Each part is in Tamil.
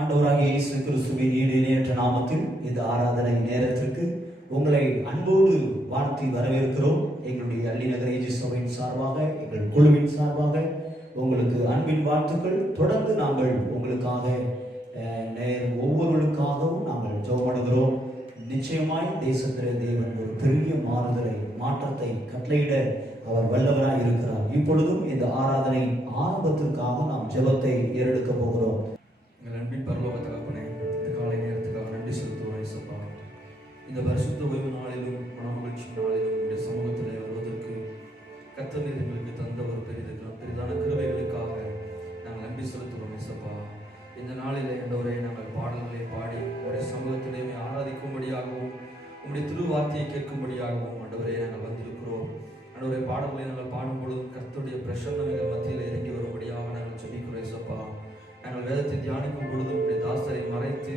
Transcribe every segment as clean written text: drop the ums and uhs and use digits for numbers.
ஆண்டவராகிய இயேசு கிறிஸ்துவின் ஈடு இணையற்ற நாமத்தில் இந்த ஆராதனை நேரத்திற்கு உங்களை அன்போடு வாழ்த்தி வரவேற்கிறோம். எங்களுடைய அள்ளிநகர் ஏஜி சபையின் சார்பாக, எங்கள் குழுவின் சார்பாக உங்களுக்கு அன்பின் வாழ்த்துக்கள். தொடர்ந்து நாங்கள் உங்களுக்காக ஒவ்வொருவருக்காகவும் நாங்கள் ஜெபப்படுகிறோம். நிச்சயமாய் தேசத்திலே தேவன் ஒரு பெரிய மாற்றத்தை கட்டளையிட அவர் வல்லவராய் இருக்கிறார். இப்பொழுதும் இந்த ஆராதனை ஆரம்பத்திற்காக நாம் ஜெபத்தை ஏறெடுக்க போகிறோம். எங்கள் அன்பின் பரலோக தகப்பனே, இந்த காலை நேரத்துக்காக நன்றி செலுத்துவோம். இயேசுப்பா, இந்த பரிசுத்த ஓய்வு நாளிலும் மனமகிழ்ச்சி நாளிலும் உடைய சமூகத்திலே வருவதற்கு கர்த்தர் எங்களுக்கு தந்த ஒரு பெரிதான கிருபைகளுக்காக நாங்கள் நன்றி செலுத்துவோம். இயேசுப்பா, இந்த நாளிலே ஆண்டவரே நாங்கள் பாடல்களை பாடி உடைய சமூகத்திலே ஆராதிக்கும்படியாகவும் உங்களுடைய திருவார்த்தையை கேட்கும்படியாகவும் ஆண்டவரே நாங்கள் வந்திருக்கிறோம். ஆண்டவரே, பாடல்களை நாங்கள் பாடும் பொழுதும் கர்த்தருடைய பிரசன்னம் எங்கள் மத்தியில் இறங்கி வரும்படியாக நாங்கள் ஜெபிக்கிறோம். இயேசுப்பா, நாங்கள் வேதத்தை தியானிக்கும் பொழுது உங்களுடைய தாசரை மறைத்து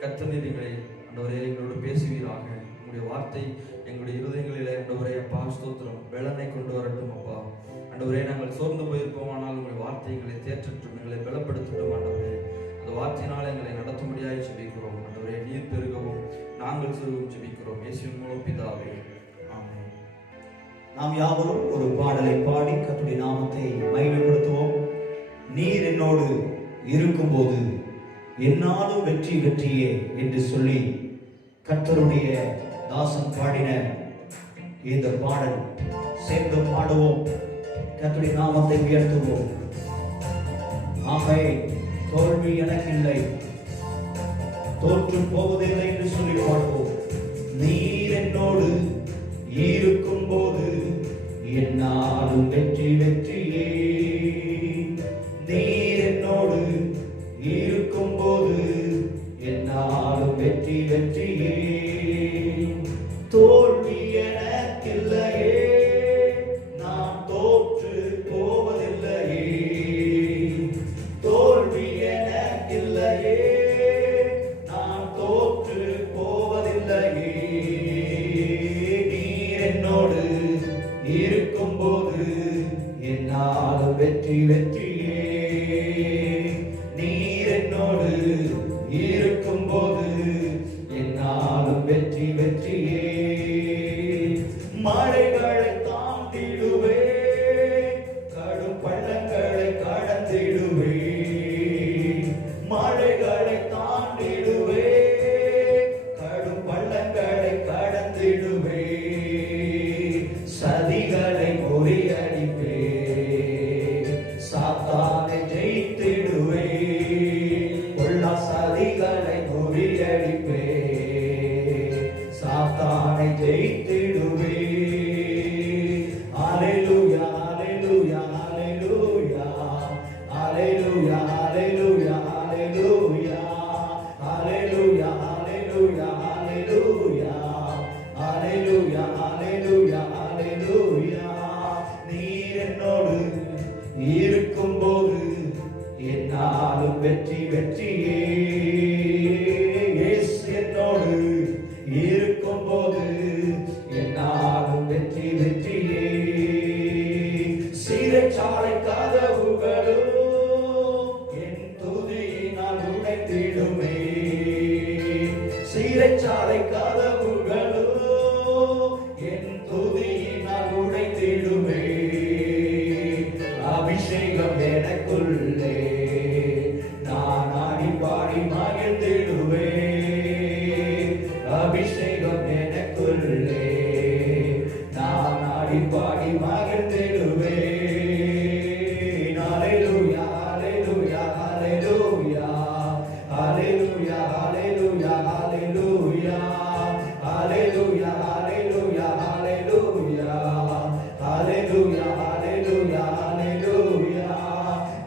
கர்த்தர் எங்களை ஆண்டவரே எங்களோடு பேசுவீராக. உங்களுடைய வார்த்தை எங்களுடைய இருதயங்களிலே ஆண்டவரே அப்பா ஸ்தோத்திரம் வேளனை கொண்டு வரட்டும். அப்பா ஆண்டவரே, நாங்கள் சோர்ந்து போயிருப்போமானால் உங்களுடைய வார்த்தை எங்களை தேற்றட்டும், எங்களை பலப்படுத்தட்டும். ஆண்டவரே, அந்த வார்த்தையினால் எங்களை நடத்தும்படியாக ஜெபிக்கிறோம். ஆண்டவரே, நீர் பெருகவும் நாங்கள் சிறுவும் ஜெபிக்கிறோம். இயேசுவின் மூலம் பிதாவே, ஆமென். நாம் யாவரும் ஒரு பாடலை பாடி கர்த்தருடைய நாமத்தை மகிமைப்படுத்துவோம். நீர் என்னோடு இருக்கும்போது என்னாலும் வெற்றி வெற்றியே என்று சொல்லி கர்த்தருடைய தாசன் பாடின இந்த பாடல் சேர்ந்து பாடுவோம். கர்த்தருடைய நாமத்தை உயர்த்துவோம். ஆகவே தோல்வி எனக்கில்லை, தோற்று போவதில்லை என்று சொல்லி பாடுவோம். நீர் என்னோடு இருக்கும் போது என்னாலும் வெற்றி வெற்றியே. நீர் என்னோடு இருக்கும் போது என்னாலும் வெற்றி வெற்றியே. தோல்வி எனக்கில்லையே, நான் தோற்று போவதில்லையே. தோல்வி எனக்கில்லையே, நான் தோற்று போவதில்லையே. நீர் என்னோடு இருக்கும் போது என்னாலும் வெற்றி வெற்றியே. நீர் என்னோடு இருக்கும் போது என்னாலும் வெற்றி வெற்றியே. மழைகளை தாண்டிடுவே, கடும் பள்ளங்களை கடந்திடுவே. மழைகளை தாண்டிடுவே, கடும் பள்ளங்களை கடந்திடுவே. சதிகளை முறியடிப்பே, சாத்தானை ஜெயித்திடுவே. பொல்லா சதிகளை முறியடிப்பே, சாத்தானை ஜெயித்திடுவே. ஹல்லேலூயா ஹல்லேலூயா ஹல்லேலூயா ஹல்லேலூயா ஹல்லேலூயா ஹல்லேலூயா ஹல்லேலூயா ஹல்லேலூயா ஹல்லேலூயா ஹல்லேலூயா ஹல்லேலூயா ஹல்லேலூயா. நீர் என்னோடு இருக்கும் போது என்னாலும் வெற்றி வெற்றியே. இயேசு என்னோடு இருக்கும் போது என்னாலும் வெற்றி வெற்றியே. சிறைச்சாலை கதவுகளோ என் துதியினால் உடைத்திடுமே. சிறைச்சாலை கதவுகளோ என் துதியினால் உடைத்திடுமே. அபிஷேகம் எனக்குள்ளே, நான் ஆடி பாடி மகிழ்ந்திடுவே. அபிஷேகம் எனக்குள்ளே, நான் ஆடி பாடி மகிழ்ந்திடுவே. ஹல்லேலூயா ஹல்லேலூயா ஹல்லேலூயா ஹல்லேலூயா ஹல்லேலூயா ஹல்லேலூயா ஹல்லேலூயா ஹல்லேலூயா ஹல்லேலூயா ஹல்லேலூயா ஹல்லேலூயா ஹல்லேலூயா.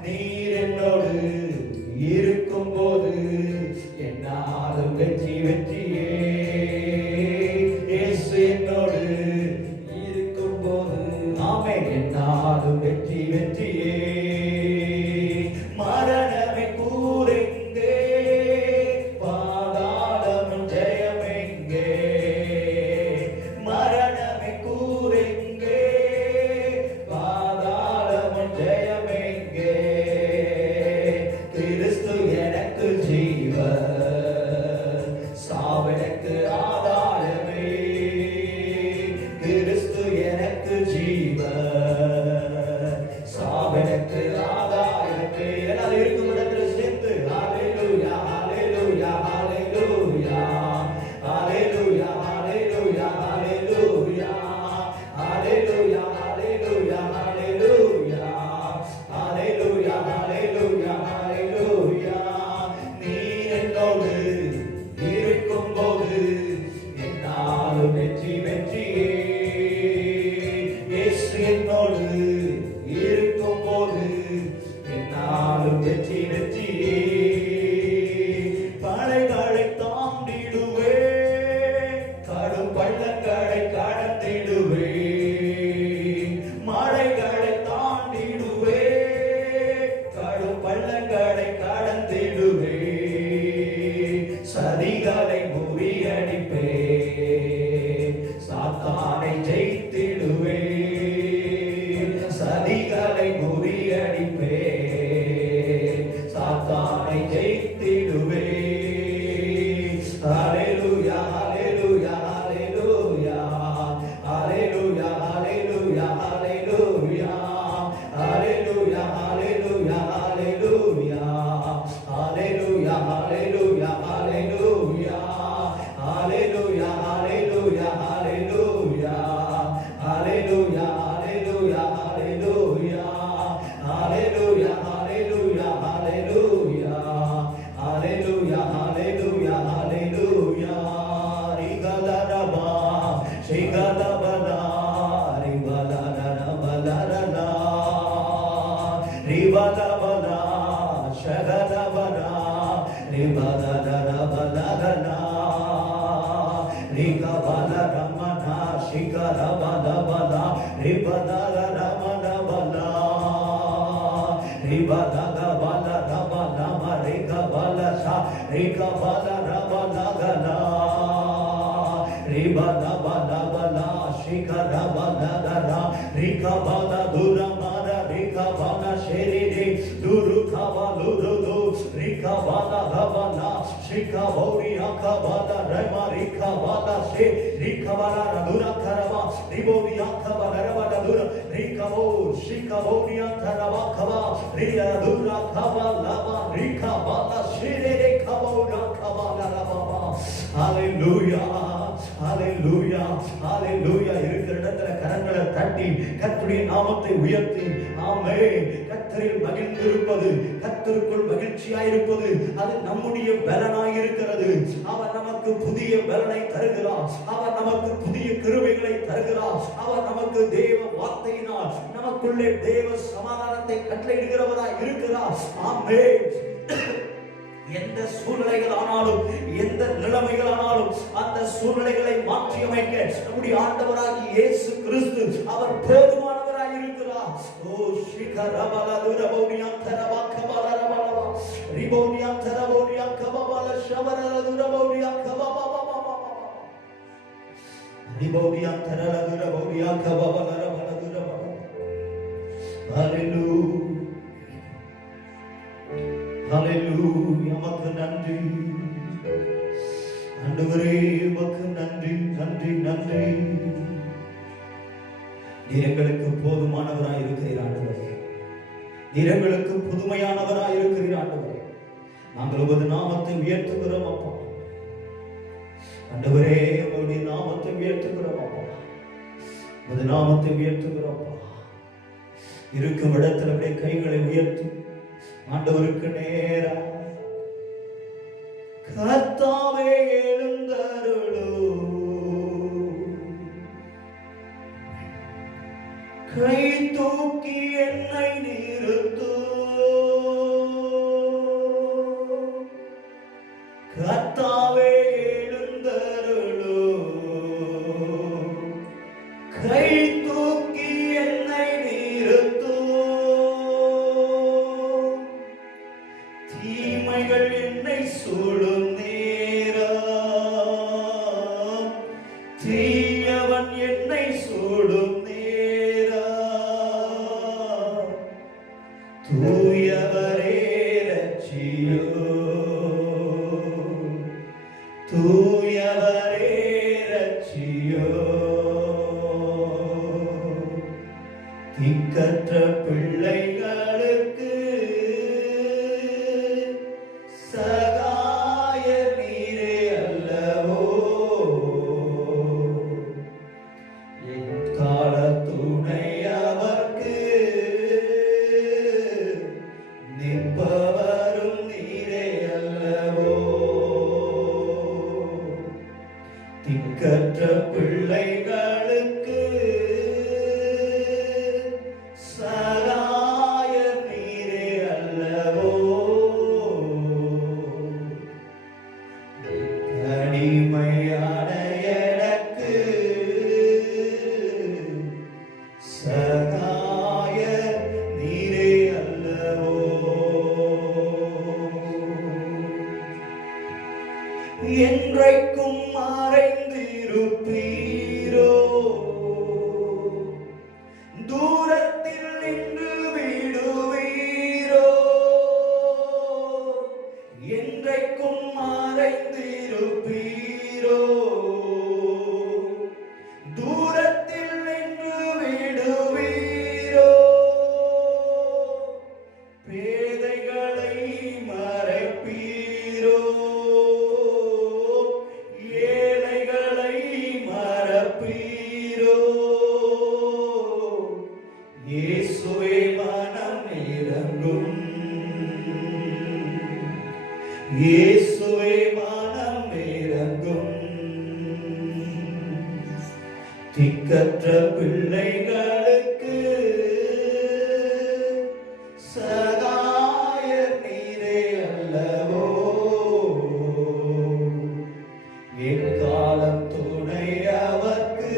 நீர் என்னோடு இருக்கும் போது என்னாலும் வெற்றி வெற்றியே. இயேசு என்னோடு இருக்கும் போது ஆமென் என்னாலும் வெற்றி வெற்றியே. மரணமே கூரெங்கே, பாதாளம் ஜெயமெங்கே. மரணமே கூரெங்கே, பாதாளம் ஜெயமெங்கே. கிறிஸ்து எனக்கு ஜீவன். என்னோடு இருக்கும் போது என்னாலும் வெற்றி வெற்றியே. படைகளை தாண்டிடுவே, கடும் பள்ளங்களை கடந்திடுவே, மலைகளை தாண்டிடுவே, கடும் பள்ளங்களை கடந்திடுவே, சதிகளை முறியடிப்பே, சாத்தானை ஜெயித்திடுவே, சதிகளை முறியடிப்பே, சாத்தானை ஜெயித்திடுவே. ஹல்லேலூயா ஹல்லேலூயா ஹல்லேலூயா ஹல்லேலூயா ஹல்லேலூயா ஹல்லேலூயா ஹல்லேலூயா ஹல்லேலூயா ஹல்லேலூயா ஹல்லேலூயா ஹல்லேலூயா ஹல்லேலூயா ஹalleluya hallelujah hallelujah hallelujah hallelujah hallelujah hallelujah hallelujah hallelujah hallelujah hallelujah hallelujah rigalaraba shigalabala ribalarabala ribalabala shagalabala ribalarabala Rikabala Ramana Shikara Bala Bala Ribala Ramana Bala Ribala Bala Ramana Marikabala Sha Rikabala Ramana Gala Ribala Bala Bala Shikara Bala Gala Rikabala Duramara Rikabala Sheriri Durukabala Dudu Rikabala Gabala Shikabori Akabala Rema Rikabala She Rikabala Radura Karava Ribori Akabala Radura Rikabo Shikabori Akarava Kava Ria Dura Kabala Rikabala Shire Kabora Kabala Rababa. Hallelujah Hallelujah Hallelujah. இருக்கிற இடத்துல கரங்களை தட்டி கர்த்தருடைய நாமத்தை உயர்த்தி ஆமென். கர்த்தரில் மகிழ்ந்திருப்பது, கர்த்தருக்குள் மகிழ்ச்சியாயிருப்பது அது நம்முடைய பலனாயிருக்கிறது. அவர் நமக்கு புதிய பலனை தருகிறார், அவர் நமக்கு புதிய கிருபைகளை தருகிறார், அவர் நமக்கு தேவ வார்த்தையினால் நமக்குள்ளே தேவ சமாதானத்தை கட்டளையிடுகிறவராய் இருக்கிறார். ஆமென். எந்த சூழ்நிலைகள் ஆனாலும், எந்த நிலைமைகள் ஆனாலும் அந்த சூழ்நிலைகளை மாற்றி அமைக்க நம்முடைய ஆண்டவராகிய இயேசு கிறிஸ்து அவர் போதுமானவராய் இருக்கிறார். ஓ ஷிகரபல துரபோனியா தரவா கபல ரபல ரிபோனியா தரபோனியா கபல ஷவர துரபோனியா கபல ரிபோனியா தரல துரபோனியா கபல ரபல துரபல. ஹalleluya ஹalleluya. உமக்கு நன்றி ஆண்டவரே, உமக்கு நன்றி நன்றி நன்றி. நீர் எங்களுக்கு போதுமானவராய் இருக்கிறீர் ஆண்டவரே, நீர் எங்களுக்கு புதுமையானவராய் இருக்கிறீர் ஆண்டவரே. நாங்கள் உமது நாமத்தை உயர்த்துகிறோம் அப்பா. ஆண்டவரே, உம்முடைய நாமத்தை உயர்த்துகிறோம் அப்பா, உமது நாமத்தை உயர்த்துகிறோம் அப்பா. இருக்கும் இடத்துல அப்படியே கைகளை உயர்த்தி ஆண்டவருக்கு நேரா கர்த்தாவே எழுந்தருளோ, கை தூக்கி என்னை நிறுத்தோ, கர்த்தாவே எழுந்தருளோ, கை தூக்கி என்னை நிறுத்தோ, தீமைகள் என்னை சூழும் நேரம், தீயவன் என்னை சூழும் நேரம், தூயவரே ரட்சியோ, தூயவரே ரட்சியோ, திக்கற்ற பிள்ளைகளுக்கு சகாய நீரே அல்லவோ, என் கால துணை அவர்க்கு நிற்பவரும் நீரே அல்லவோ, திக்கற்ற பிள்ளைகளுக்கு சகாய நீரே அல்லவோ. என்றைக்கும் மறைந்திருப்பீரோ, தூரத்தில் நின்று விடுவீரோ. என்றைக்கும் மறைந்திருப்பீரோ, தூரத்தில் நின்று விடுவீரோ. பேதைகளை மறைப்பீரோ, ஏழைகளை மறப்பீரோ. இயேசுவே மனம் இறங்கும், இயேசுவே மனம் இறங்கும். திக்கற்ற பிள்ளைகளுக்கு சகாய நீரே அல்லவோ. எக்காலம் துணை அவர்க்கு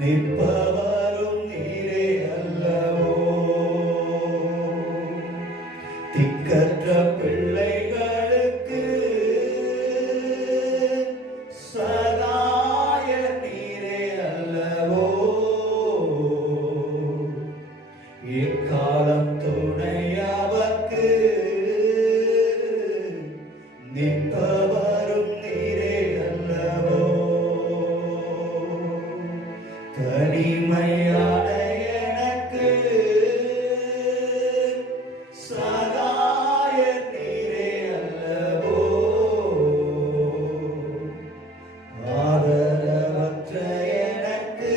நிற்பவரும் நீரே அல்லவோ. திக்கற்ற பிள்ளைகளுக்கு சகாய நீரே அல்லவோ. எக்காலம் துணை அவர்க்கு நிற்பவரும் நீரே அல்லவோ. தனிமையான எனக்கு சகாய நீரே அல்லவோ. ஆதரவற்ற எனக்கு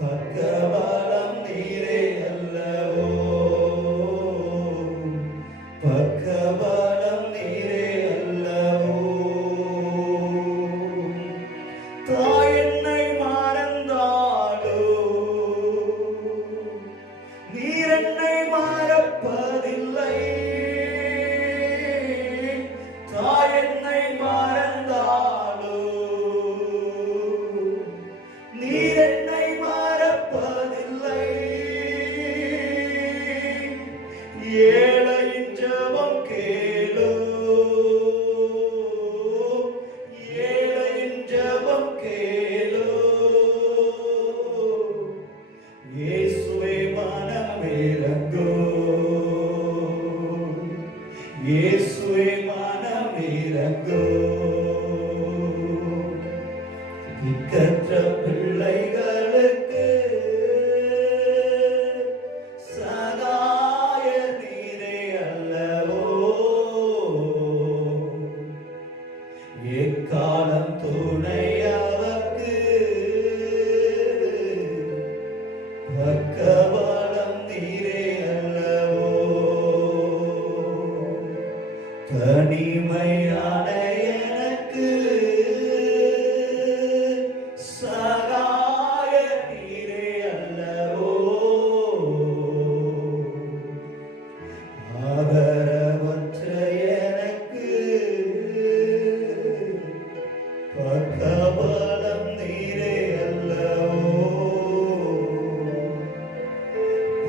பக்கபலம் நீரே அல்லவோ. பக்கபலம் நீரே அல்லவோ. தாய் என்னை மறந்தாலோ, நீர் என்னை மறப்பதில்லை. தாய் என்னை மறந்தாலோ, நீர் என்னை மறப்பதில்லை. ஏழையின் ஜெபம் கேளோ, ஏழையின் ஜெபம் கேளோ. இயேசுவே மனம் இறங்கோ, இயேசுவே மனம் இறங்கோ. திக்கற்ற பிள்ளைகளுக்கு சகாய நீரே அல்லவோ. எக்காலம் துணை அவர்க்கு பக்கபலம் நீரே அல்லவோ. தனிமையான எனக்கு சகாய நீரே அல்லவோ. ஆதரவற்ற எனக்கு பக்கபலம் நீரே அல்லவோ.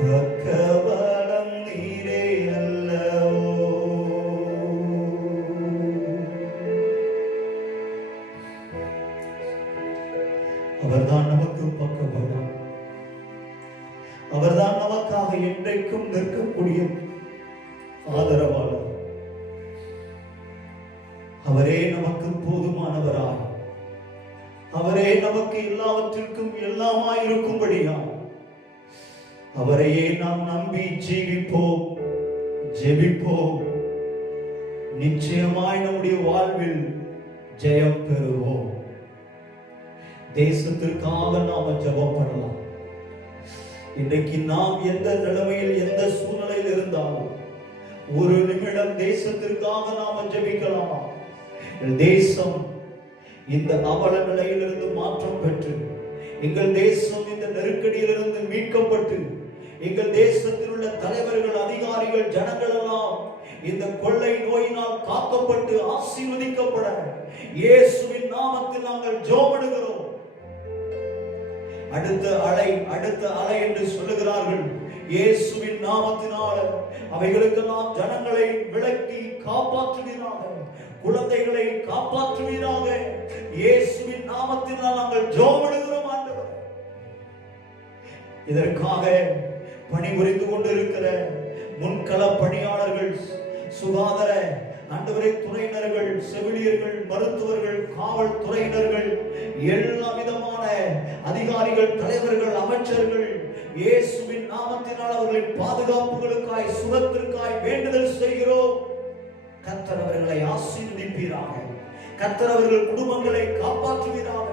பக்கபலம் நீரே அல்லவோ. அவர்தான் நமக்கு பக்கபலம். அவர்தான் நமக்காக என்றைக்கும் நிற்கக்கூடிய ஆதரவாளர். அவரே நமக்கு போதுமானவராய், அவரே நமக்கு எல்லாவற்றிற்கும் எல்லாமாய் இருக்கும்படியா அவரையே நாம் நம்பி ஜீவிப்போம், ஜெபிப்போம். நிச்சயமாய் நம்முடைய வாழ்வில் ஜெயம் பெறுவோம். தேசத்திற்காக நாம ஜெபம் பண்ணலாம். இன்றைக்கு நாம் எந்த நிலைமையில், எந்த சூழ்நிலையில் இருந்தாலும் ஒரு நிமிடம் தேசத்திற்காக நாம ஜெபிக்கலாம். தேசம் இந்த அவல நிலையிலிருந்து மாற்றம் பெற்று, எங்கள் தேசம் இந்த நெருக்கடியிலிருந்து மீட்கப்பட்டு எங்கள் தேசத்தில் உள்ள தலைவர்கள், அதிகாரிகள், ஜனங்கள் எல்லாம் இந்த கொள்ளை நோயினால் காக்கப்பட்டு ஆசீர்வதிக்கப்பட இயேசுவின் நாமத்தில் நாங்கள் ஜெபமிடுகிறோம். அடுத்த அலை என்று சொல்லுகிறார்கள். இயேசுவின் நாமத்தினால் அவைகளுக்கெல்லாம் ஜனங்களை விலக்கி காப்பாற்றுவீராக, குழந்தைகளை காப்பாற்றுவீராக. இயேசுவின் நாமத்தினால் நாங்கள் ஜெபமிடுகிறோம் ஆண்டவரே. இதற்காக பணிபுரிந்து கொண்டிருக்கிற முன்கள பணியாளர்கள், சுகாதார ஆண்டவரே துறையினர்கள், செவிலியர்கள், மருத்துவர்கள், காவல்துறையினர்கள், எல்லா விதமான அதிகாரிகள், தலைவர்கள், அமைச்சர்கள், இயேசுவின் நாமத்தினால் அவர்களின் பாதுகாப்புகளுக்காய், சுகத்திற்காய் வேண்டுதல் செய்கிறோம். கர்த்தர் அவர்களை ஆசீர்வதிப்பீராக. கர்த்தர் அவர்கள் குடும்பங்களை காப்பாற்றுவீராக.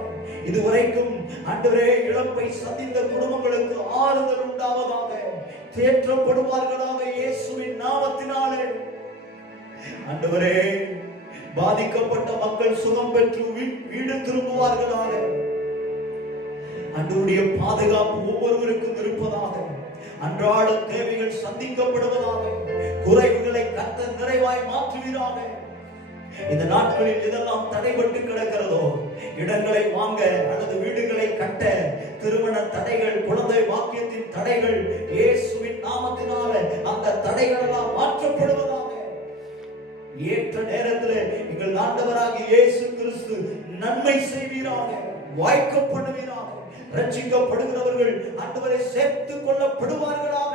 இதுவரைக்கும் ஆண்டவரே இழப்பை சந்தித்த குடும்பங்களுக்கு ஆறுதல் உண்டாவதாக, தேற்றப்படுவார்களாக இயேசுவின் நாமத்தினாலே. ஆண்டவரே பாதிக்கப்பட்ட மக்கள் சுகம் பெற்று வீடு திரும்புவார்களாக. ஆண்டவருடைய பாதுகாப்பு ஒவ்வொருவருக்கும் இருப்பதாக. அன்றாட தேவைகள் சந்திக்கப்படுவதாக. குறைவுகளை கர்த்தர் நிறைவாய் மாற்றுவீராக. இந்த நாட்களில் இதெல்லாம் தடைபட்டு கிடக்கிறதோ, இடங்களை வாங்க அல்லது வீடுகளை கட்ட, திருமண தடைகள், குழந்தை வாக்கியத்தின் தடைகள், இயேசுவின் நாமத்தினால அந்த தடைகள் எல்லாம் மாற்றப்படுவதாக. ஏற்ற நேரத்தில் எங்கள் ஆண்டவராகிய இயேசு கிறிஸ்து நன்மை செய்வீராக, வாய்க்கப்படுவீராக. ரட்சிக்கப்படுகிறவர்கள் ஆண்டவரை சேர்த்துக் கொள்ளப்படுவார்களாக.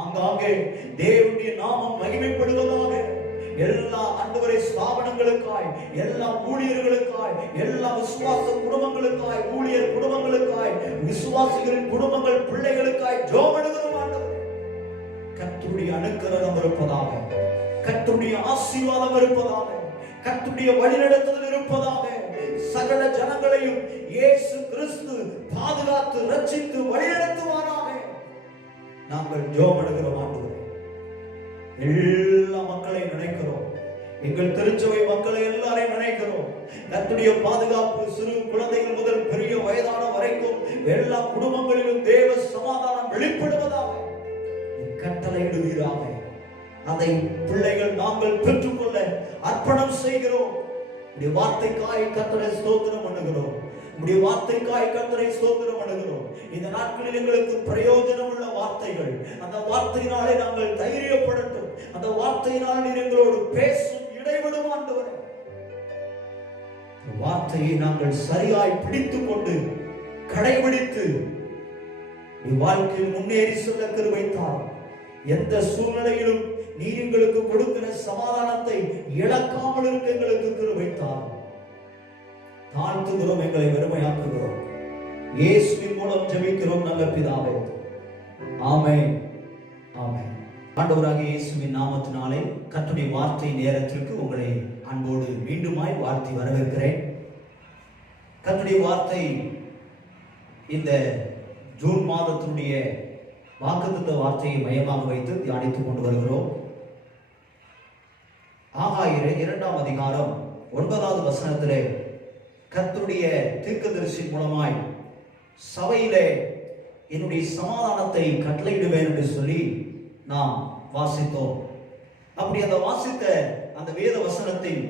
ஆங்காங்கே தேவனுடைய நாமம் மகிமைப்படுவதாக. எல்லா ஆண்டவரை ஸ்தாபனங்களுக்காய், எல்லா ஊழியர்களுக்காய், எல்லா விசுவாச குடும்பங்களுக்காய், ஊழியர் குடும்பங்களுக்காய், விசுவாசிகளின் குடும்பங்கள், பிள்ளைகளுக்காய் ஜெபமிடுகிறோம் ஆண்டவரே. கர்த்தருடைய அனுக்கிரகம் இருப்பதாக, கர்த்தருடைய ஆசீர்வாதம் இருப்பதாக, கர்த்தருடைய வழிநடத்துதல் இருப்பதாக. சகல ஜனங்களையும் இயேசு கிறிஸ்து பாதுகாத்து ரட்சித்து வழிநடத்துவாராக. நாங்கள் ஜெபமிடுகிறோம் ஆண்டவரே. எல்லா மக்களையும் நினைக்கிறோம். எங்கள் திருச்சபை மக்களை எல்லாரையும் நினைக்கிறோம். கர்த்தருடைய பாதுகாப்பு சிறு குழந்தைகள் முதல் பெரிய வயதான வரைக்கும் எல்லா குடும்பங்களிலும் தேவ சமாதானம் வெளிப்படுவதாக கட்டளையிடுவீராக. அதை பிள்ளைகள் நாங்கள் பெற்றுக்கொள்ள அர்ப்பணம் செய்கிறோம். உடைய வார்த்தைக்காய் கர்த்தரை ஸ்தோத்திரம் பண்ணுகிறோம். உடைய வார்த்தைக்காய் கர்த்தரை ஸ்தோத்திரம் பண்ணுகிறோம். இந்த நாட்களில் எங்களுக்கு பிரயோஜனம் உள்ள வார்த்தைகள், அந்த வார்த்தையினாலே நாங்கள் தைரியப்படட்டும். அந்த வார்த்தையினால் நீர் எங்களோடு பேசும் இடைவிடும் ஆண்டவரே. வார்த்தையை நாங்கள் சரியாய் பிடித்துக் கொண்டு கடைபிடித்து வாழ்க்கையில் முன்னேறி செல்ல கிருபை தாரும். எந்த சூழ்நிலையிலும் நீர் எங்களுக்கு கொடுக்கிற சமாதானத்தை இழக்காமல் இருக்க எங்களுக்கு கிருபை தாரும். தாழ்த்துகிறோம், எங்களை வெறுமையாக்குகிறோம். இயேசுவின் மூலம் ஜெபிக்கிறோம் நல்ல பிதாவே, ஆமென், ஆமென். ஆண்டவராகிய இயேசுவின் நாமத்தினாலே கர்த்தருடைய வார்த்தை நேரத்திற்கு உங்களை அன்போடு மீண்டுமாய் வாழ்த்தி வரவேற்கிறேன். கர்த்தருடைய வார்த்தை இந்த ஜூன் மாதத்தினுடைய வாக்குத்தத்த வார்த்தையை மையமாக வைத்து தியானித்துக் கொண்டு வருகிறோம். ஆகாயரே 2ஆம் அதிகாரம் 9வது வசனத்திலே கர்த்தருடைய தீர்க்கதரிசி மூலமாய் சபையிலே என்னுடைய சமாதானத்தை கட்டளையிடுவேன் என்று சொல்லி நாம் வாசித்தோம். அப்படி அந்த வாசித்த அந்த வேத வசனத்தின்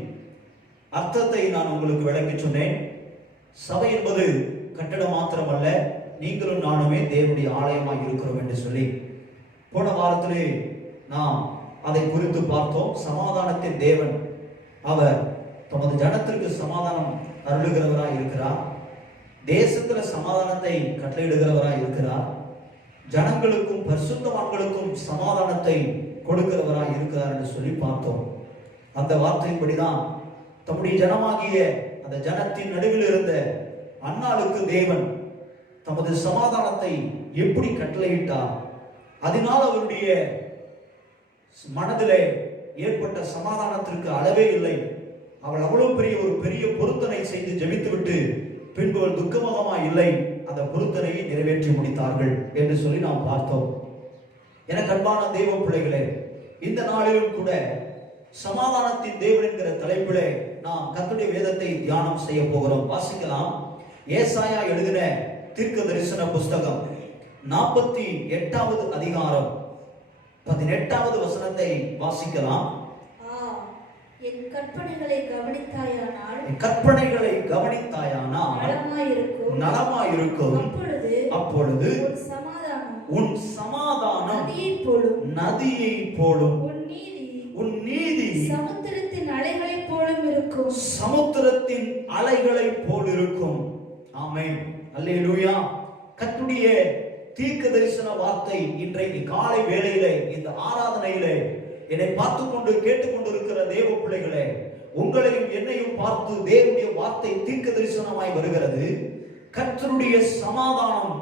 அர்த்தத்தை நான் உங்களுக்கு விளக்கி சொன்னேன். சபை என்பது கட்டடம் மாத்திரமல்ல, நீங்களும் நானுமே தேவனுடைய ஆலயமாய் இருக்கிறோம் என்று சொல்லி போன வாரத்திலே நாம் அதை குறித்து பார்த்தோம். சமாதானத்தின் தேவன் அவர் தமது ஜனத்திற்கு சமாதானம் அருளுகிறவராய் இருக்கிறார். தேசத்துல சமாதானத்தை கட்டளையிடுகிறவராய் இருக்கிறார். ஜனங்களுக்கும் பரிசுத்தவான்களுக்கும் சமாதானத்தை கொடுக்கிறவராய் இருக்கிறார் என்று சொல்லி பார்த்தோம். அந்த வார்த்தையின்படிதான் தம்முடைய ஜனமாகிய அந்த ஜனத்தின் நடுவில் இருந்த அன்னாளுக்கு தேவன் தமது சமாதானத்தை எப்படி கட்டளையிட்டார், அதனால் அவருடைய மனதிலே ஏற்பட்ட சமாதானத்திற்கு அளவே இல்லை. அவள் அவ்வளவு பெரிய பொருத்தனை செய்து ஜெபித்துவிட்டு பின்பு அவள் துக்கமுகமாய் இல்லை, அந்த பொருத்தனையை நிறைவேற்றி முடித்தார்கள் என்று சொல்லி நாம் பார்த்தோம். எனக்கு அன்பான தேவ பிள்ளைகளே, இந்த நாளிலும் கூட சமாதானத்தின் தேவன் என்கிற தலைப்பிலே நாம் கர்த்தருடைய வேதத்தை தியானம் செய்ய போகிறோம். வாசிக்கலாம். ஏசாயா எழுதின தீர்க்க தரிசன புஸ்தகம் 48வது அதிகாரம் 18வது வசனத்தை வாசிக்கலாம். என் கற்பனைகளை கவனித்தாயானால் கற்பனைகளை கவனித்தாயானால் நலமாயிருக்கும். அப்பொழுது உன் சமாதானம் நதியைப் போலும் உன் நீதி சமுத்திரத்தின் அலைகளைப் போலும் இருக்கும். சமுத்திரத்தின் அலைகளைப் போல் இருக்கும். ஆமென். அல்லேலூயா. கர்த்தருடைய தீர்க்க தரிசன வார்த்தை இன்றைக்கு காலை வேளையிலே இந்த ஆராதனையிலே என்னை பார்த்து கொண்டு கேட்டுக்கொண்டிருக்கிற தேவ பிள்ளைகளே, உங்களையும் என்னையும் பார்த்து தேவனுடைய வார்த்தை தீர்க்க தரிசனமாய் வருகிறது. கர்த்தருடைய சமாதானம்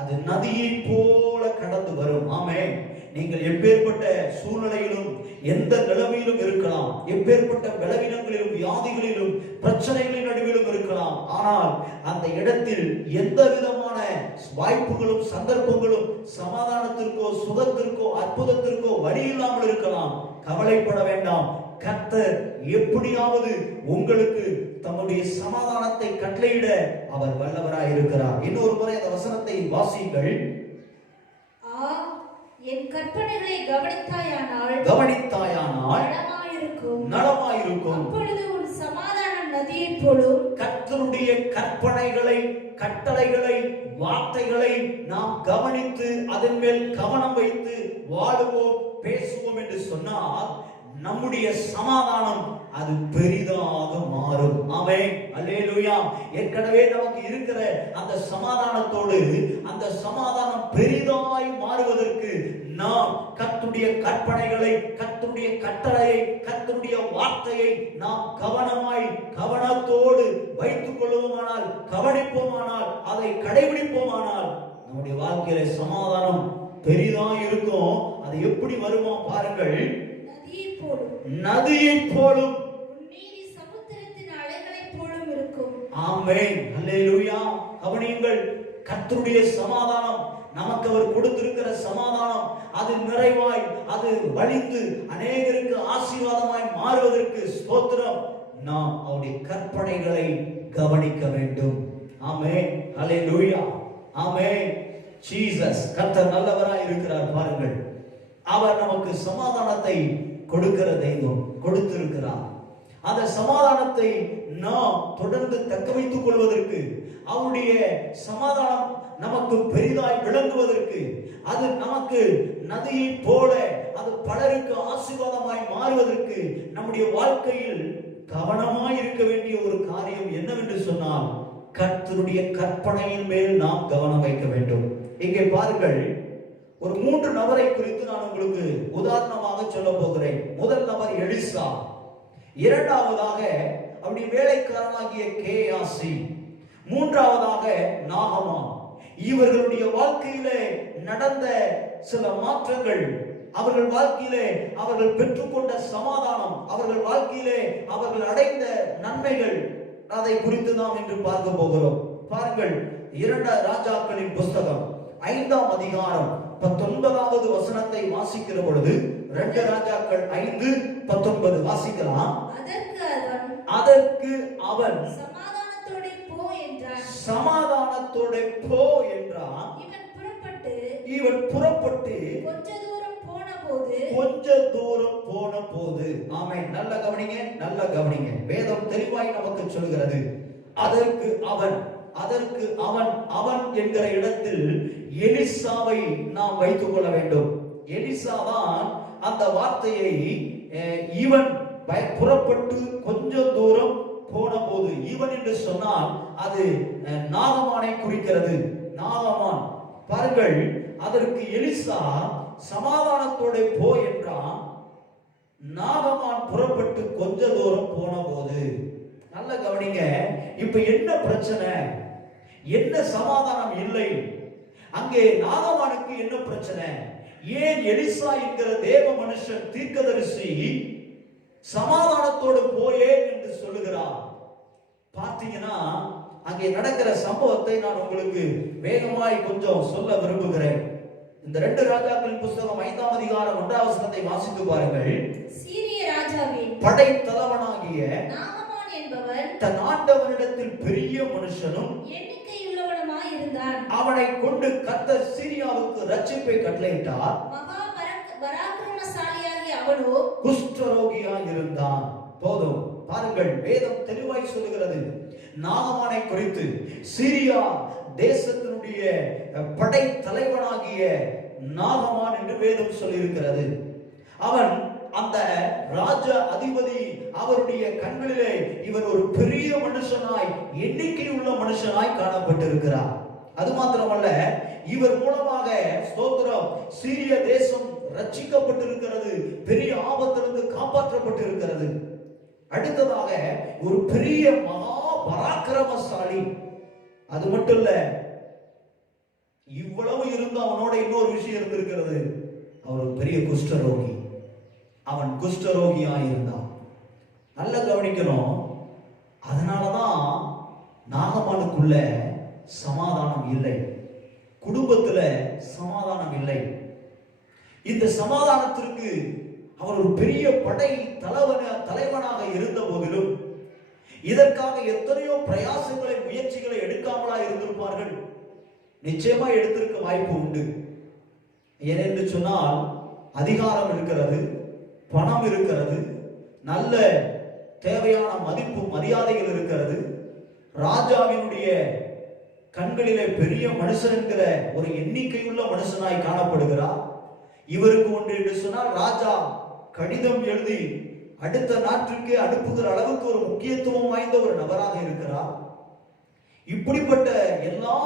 அது நதியை போல கடந்து வரும். ஆமென். நீங்கள் எப்பேற்பட்ட சூழ்நிலையிலும் எந்த நிலைமையிலும் இருக்கலாம், எப்பேற்பட்ட பலவீனங்களிலும் வியாதிகளிலும் பிரச்சனைகளின் நடுவிலும் இருக்கலாம். ஆனால் அந்த இடத்தில் எந்த விதமான வாய்ப்புகளும் சந்தர்ப்பங்களும் சமாதானத்திற்கோ சுகத்திற்கோ அற்புதத்திற்கோ வழி இல்லாமல் இருக்கலாம். கவலைப்பட வேண்டாம். கர்த்தர் எப்படியாவது உங்களுக்கு தம்முடைய சமாதானத்தை கட்டளையிட அவர் வல்லவராய் இருக்கிறார். இன்னொரு முறை அந்த வசனத்தை வாசியுங்கள். என் கற்பனைகளை கவனித்தாயானால் நலமாயிருக்கும். அப்பொழுது உன் சமாதானம் நதியைப் போலும். கர்த்தருடைய கற்பனைகளை கட்டளைகளை வார்த்தைகளை நாம் கவனித்து அதன் மேல் கவனம் வைத்து வாழுவோம் பேசுவோம் என்று சொன்னால் நம்முடைய சமாதானம் அது பெரிதாக மாறும். ஆமென். அல்லேலூயா. ஏற்கனவே நமக்கு இருக்கிற அந்த சமாதானத்தோடு அந்த சமாதானம் பெரிதாய் மாறுவதற்கு நாம் கர்த்தருடைய கற்பனைகளை கர்த்தருடைய கட்டளையை கர்த்தருடைய வார்த்தையை நாம் கவனத்தோடு வைத்துக் கொள்வோமானால் கவனிப்போமானால் அதை கடைபிடிப்போமானால் நம்முடைய வாழ்க்கையில சமாதானம் பெரிதாய் இருக்கும். அது எப்படி வருமா பாருங்கள். நதியைப் போலும் சமுத்திரத்தின் அலைகளைப் போலும் இருக்கும். ஆமென். அல்லேலூயா. கவனியுங்கள். கர்த்தருடைய சமாதானம் நமக்கு அவர் கொடுத்திருக்கிற சமாதானம் அது நிறைவாய் அது வழிந்து அநேகருக்கு ஆசீர்வாதமாய் மாறுவதற்கு ஸ்தோத்திரம். நாம் அவருடைய கற்பனைகளை கவனிக்க வேண்டும். ஆமென். அல்லேலூயா. ஆமென். ஜீசஸ் கர்த்தர் நல்லவராய் இருக்கிறார். பாருங்கள், அவர் நமக்கு சமாதானத்தை கொடுக்கிற தெய்வம் கொடுத்திருக்கிறார். அந்த சமாதானத்தை நாம் தொடர்ந்து தக்க வைத்துக் கொள்வதற்கு அவருடைய சமாதானம் நமக்கு பெரிதாய் விளங்குவதற்கு அது நமக்கு நதியை போல அது பலருக்கு ஆசீர்வாதமாய் மாறுவதற்கு நம்முடைய வாழ்க்கையில் கவனமாய் இருக்க வேண்டிய ஒரு காரியம் என்னவென்று சொன்னால் கர்த்தருடைய கற்பனையின் மேல் நாம் கவனம் வைக்க வேண்டும். இங்கே பாருங்கள், ஒரு 3 நபரை குறித்து நான் உங்களுக்கு உதாரணமாக சொல்ல போகிறேன். முதல் நபர் எலிசா, இரண்டாவதாக அவருடைய வேலைக்காரனாகிய கேயாசி, மூன்றாவதாக நாகமான். இவர்களுடைய வாழ்க்கையிலே நடந்த சில மாற்றங்கள், அவர்கள் வாழ்க்கையிலே அவர்கள் பெற்றுக்கொண்ட சமாதானம், அவர்கள் வாழ்க்கையிலே அவர்கள் அடைந்த நன்மைகள், அதை குறித்து நாம் இன்று பார்க்க போகிறோம். பாருங்கள், 2 ராஜாக்களின் புஸ்தகம் 5ஆம் அதிகாரம் 19வது வசனத்தை வாசிக்கிற பொழுது 2 ராஜாக்கள் 5:19 வாசிக்கலாம். அதற்கு அவன் சமாதானத்தோட போ என்றான். இவன் புறப்பட்டு கொஞ்ச தூரம் போன போது. ஆமென். நல்ல கவனிங்க. வேதம் தெளிவாய் நமக்கு சொல்கிறது. அதற்கு அவன் என்கிற இடத்தில் எலிசாவை நாம் வைத்துக் கொள்ள வேண்டும். எலிசா தான் அந்த வார்த்தையை இவன் புறப்பட்டு கொஞ்சம் தூரம் போன போது, இவன் என்று சொன்னால் அது நாகமானை குறிக்கிறது. நாகமான். பாருங்கள், அதற்கு எலிசா சமாதானத்தோட போ என்றான். நாகமான் புறப்பட்டு கொஞ்ச தூரம் போன போது. நல்ல கவனிங்க. இப்ப என்ன பிரச்சனை? என்ன சமாதானம் இல்லை? அங்கே நாகமானுக்கு என்ன பிரச்சனை? ஏன் எலிசா என்கிற தேவ மனுஷன் தீர்க்கதரிசி சமாதானத்தோடு போயேன் என்று சொல்லுகிறார்? பார்த்தீங்கன்னா அங்கே நடக்கிற சம்பவத்தை நான் உங்களுக்கு வேகமாய் கொஞ்சம் சொல்ல விரும்புகிறேன். இந்த 2 ராஜாக்களின் புஸ்தகம் 5ஆம் அதிகாரம் 1ஆம் வசனத்தை வாசித்து பாருங்கள். சீரிய ராஜாவின் படை தலைவனாகிய நாகமான் என்பவன் தன் ஆண்டவனிடத்தில் பெரிய மனுஷனும் எண்ணிக்கையுள்ளவனுமாய் இருந்தான். அவனை கொண்டு கர்த்தர் சீரியா சீரியாவுக்கு ரட்சிப்பை கட்டளையிட்டார். மகா பராக்கிரமசாலியாகிய அவனோ குஷ்டரோகியாய் இருந்தான். போதும், பாருங்கள், வேதம் தெளிவாய் சொல்லுகிறது நாகமானை குறித்து. சீரியா தேசத்தினுடைய படை தலைவனாகிய நாகமான் என்று வேதம் சொல்லியிருக்கிறது. அவன் அந்த ராஜ அதிபதி அவருடைய கண்களிலே இவன் ஒரு பெரிய மனுஷனாய், எண்ணிக்கை உள்ள மனுஷனாய் காணப்பட்டிருக்கிறார். அது மாத்திரமல்ல, இவர் மூலமாக ஸ்தோத்திரம் சீரிய தேசம் ரட்சிக்கப்பட்டிருக்கிறது, பெரிய ஆபத்திலிருந்து காப்பாற்றப்பட்டிருக்கிறது. அடுத்ததாக ஒரு பெரிய மகா பராக்கிரமசாலி. அது மட்டும் இல்ல, இவ்வளவு இருந்து அவனோட இன்னொரு விஷயம் இருந்திருக்கிறது. அவர் ஒரு பெரிய குஷ்டரோகி. அவன் குஷ்டரோகியாய் இருந்தான். நல்ல கவனிக்கணும். அதனாலதான் நாகமானுக்குள்ள சமாதானம் இல்லை, குடும்பத்துல சமாதானம் இல்லை. இந்த சமாதானத்திற்கு அவர் ஒரு பெரிய படை தலைவனாக இருந்த போதிலும் இதற்காக எத்தனையோ பிரயாசங்களை முயற்சிகளை எடுக்காமலா இருந்திருப்பார்கள். நிச்சயமா எடுத்திருக்க வாய்ப்பு உண்டு. ஏனென்று சொன்னால் அதிகாரம் இருக்கிறது, பணம் இருக்கிறது, நல்ல தேவையான மதிப்பு மரியாதைகள் இருக்கிறது. ராஜாவினுடைய கண்களிலே பெரிய மனுஷன் என்கிற ஒரு எண்ணிக்கையுள்ள மனுஷனாய் காணப்படுகிறார். இவருக்கு ஒன்று என்று சொன்னால் ராஜா கடிதம் எழுதி அடுத்த நாட்டிற்கு அனுப்புகிற அளவுக்கு ஒரு முக்கியத்துவம் வாய்ந்த ஒரு நபராக இருக்கிறார். இப்படிப்பட்ட எல்லா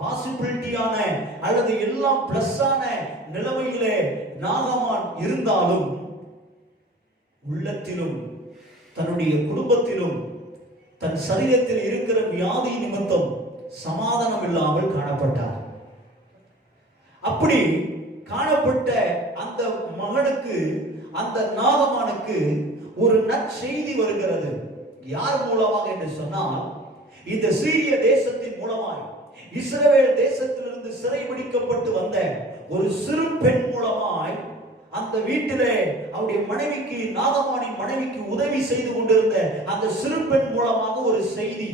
பாசிபிலிட்டியான அல்லது எல்லாம் பிளஸ் ஆன நிலைமையிலே நாகமான் இருந்தாலும் உள்ளத்திலும் தன்னுடைய குடும்பத்திலும் தன் சரீரத்தில் இருக்கிற வியாதி நிமித்தம் சமாதானம் இல்லாமல் காணப்பட்டார். அப்படி காணப்பட்ட அந்த மகனுக்கு, அந்த நாகமானுக்கு ஒரு நற்செய்தி வருகிறது. யார் மூலமாக என்று சொன்னால், இந்த சீரிய தேசத்தின் மூலமாய் இஸ்ரவேல் தேசத்திலிருந்து சிறைபிடிக்கப்பட்டு வந்த ஒரு சிறு பெண் மூலமாய் அந்த வீட்டிலே அவருடைய மனைவிக்கு, நாகமானின் மனைவிக்கு உதவி செய்து கொண்டிருந்த அந்த சிறு பெண் மூலமாக ஒரு செய்தி.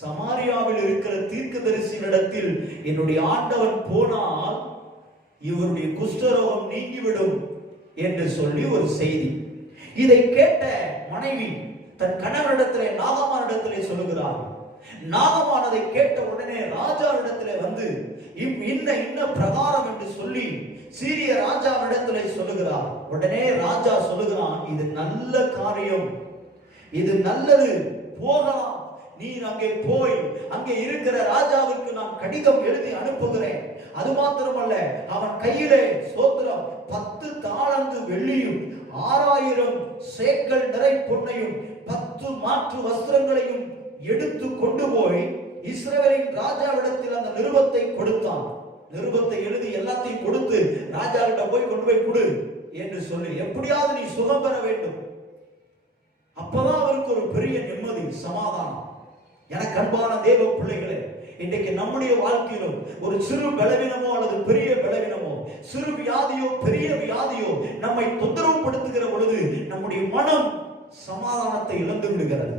சமாரியாவில் இருக்கிற தீர்க்கதரிசியினிடத்தில் என்னுடைய ஆண்டவன் போனால் இவருடைய குஷ்டரோகம் நீங்கிவிடும் என்று சொல்லி ஒரு செய்தி. இதை கேட்ட மனைவி தன் கணவனிடத்திலே, நாகமானிடத்திலே சொல்லுகிறார். நாகமான் அதை கேட்ட உடனே ராஜாவிடத்திலே வந்து இன்ன பிரகாரம் என்று சொல்லி சீரிய ராஜாவிடத்திலே சொல்லுகிறார். உடனே ராஜா சொல்லுகிறான், இது நல்ல காரியம், இது நல்லது, போகலாம். நீர் அங்கே போய் அங்கே இருக்கிற ராஜாவுக்கு நான் கடிதம் எழுதி அனுப்புகிறேன். அது மாத்திரமல்ல, அவன் கையிலே சோத்திரம் 10 தாலந்து வெள்ளியும் 6000 சேக்கல் நிறை பொன்னையும் 10 மாற்று வஸ்திரங்களையும் எடுத்து கொண்டு போய் இஸ்ரவேலின் ராஜாவிடத்தில் அந்த நிருபத்தை கொடுத்தான். நிருபத்தை எழுதி எல்லாத்தையும் கொடுத்து ராஜாவிட்ட போய் கொண்டு போய் கொடு என்று சொல்லி, எப்படியாவது நீ சுகம் பெற வேண்டும். அப்பதான் அவருக்கு ஒரு பெரிய நிம்மதி, சமாதானம். எனக்கு அன்பான தேவ பிள்ளைகளே, இன்றைக்கு நம்முடைய வாழ்க்கையிலும் ஒரு சிறு பலவீனமோ அல்லது பெரிய பலவீனமோ, சிறு வியாதியோ பெரிய வியாதியோ நம்மை தொந்தரவு படுத்துகிற பொழுது நம்முடைய மனம் சமாதானத்தை இழந்து விடுகிறது.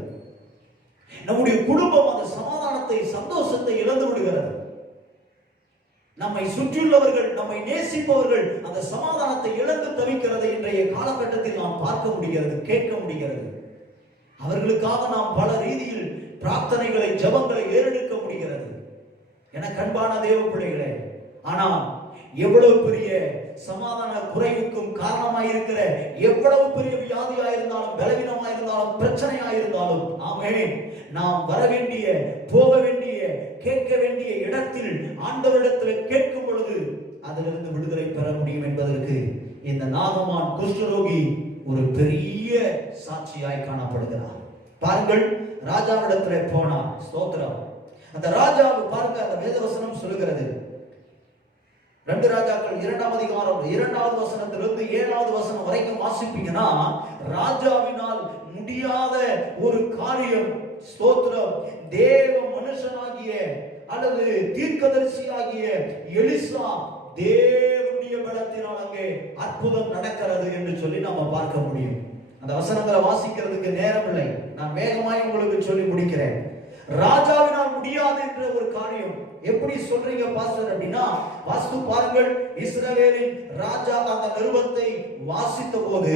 நம்முடைய குடும்பம் அந்த சமாதானத்தை, சந்தோஷத்தை இழந்து விடுகிறது. நம்மை சுற்றியுள்ளவர்கள், நம்மை நேசிப்பவர்கள் அந்த சமாதானத்தை இழந்து தவிக்கிறதை இன்றைய காலகட்டத்தில் நாம் பார்க்க முடிகிறது, கேட்க முடிகிறது. அவர்களுக்காக நாம் பல ரீதியில் பிரார்த்தனைகளை, ஜெபங்களை ஏறெடுக்க முடிகிறது. எனக்கு அன்பான தேவ பிள்ளைகளே, ஆனால் எவ்வளவு பெரிய சமாதான குறைவுக்கும் காரணமாயிருக்கிற எவ்வளவு பெரிய வியாதியாயிருந்தாலும், பலவீனமாயிருந்தாலும், பிரச்சனையாயிருந்தாலும், ஆமென், நாம் வர வேண்டிய, போக வேண்டிய, கேட்க வேண்டிய இடத்தில் ஆண்டவரிடத்தில் கேட்கும் பொழுது அதிலிருந்து விடுதலை பெற முடியும் என்பதற்கு இந்த நாகமான் குஷ்டரோகி ஒரு பெரிய சாட்சியாய் காணப்படுகிறார். பாருங்கள், ராஜாவிடத்தில் போனார். ஸ்தோத்திரம். அந்த ராஜாவு பாருங்க, அந்த வேதவசனம் சொல்லுகிறது. 2 ராஜாக்கள் 2ஆம் அதிகாரம் 2வது வசனத்திலிருந்து 7வது வசனம் வரைக்கும் வாசிப்பீங்கன்னா, ராஜாவினால் முடியாத ஒரு காரியம், ஸ்தோத்திரம், தேவ மனுஷனாகிய அல்லது தீர்க்கதரிசியாகிய எலிசா தேவனுடைய பலத்தினால் அங்கே அற்புதம் நடக்கிறது என்று சொல்லி நாம பார்க்க முடியும். அந்த வசனங்களை வாசிக்கிறதுக்கு நேரம் இல்லை, நான் வேகமாய் உங்களுக்கு சொல்லி முடிக்கிறேன். ராஜாவினால் முடியாது என்ற ஒரு காரியம். எப்படி சொல்றீங்க பாஸ்டர் அப்படின்னா, வாஸ்து பாருங்கள், இஸ்ரவேலின் ராஜா அந்த நிருபத்தை வாசித்த போது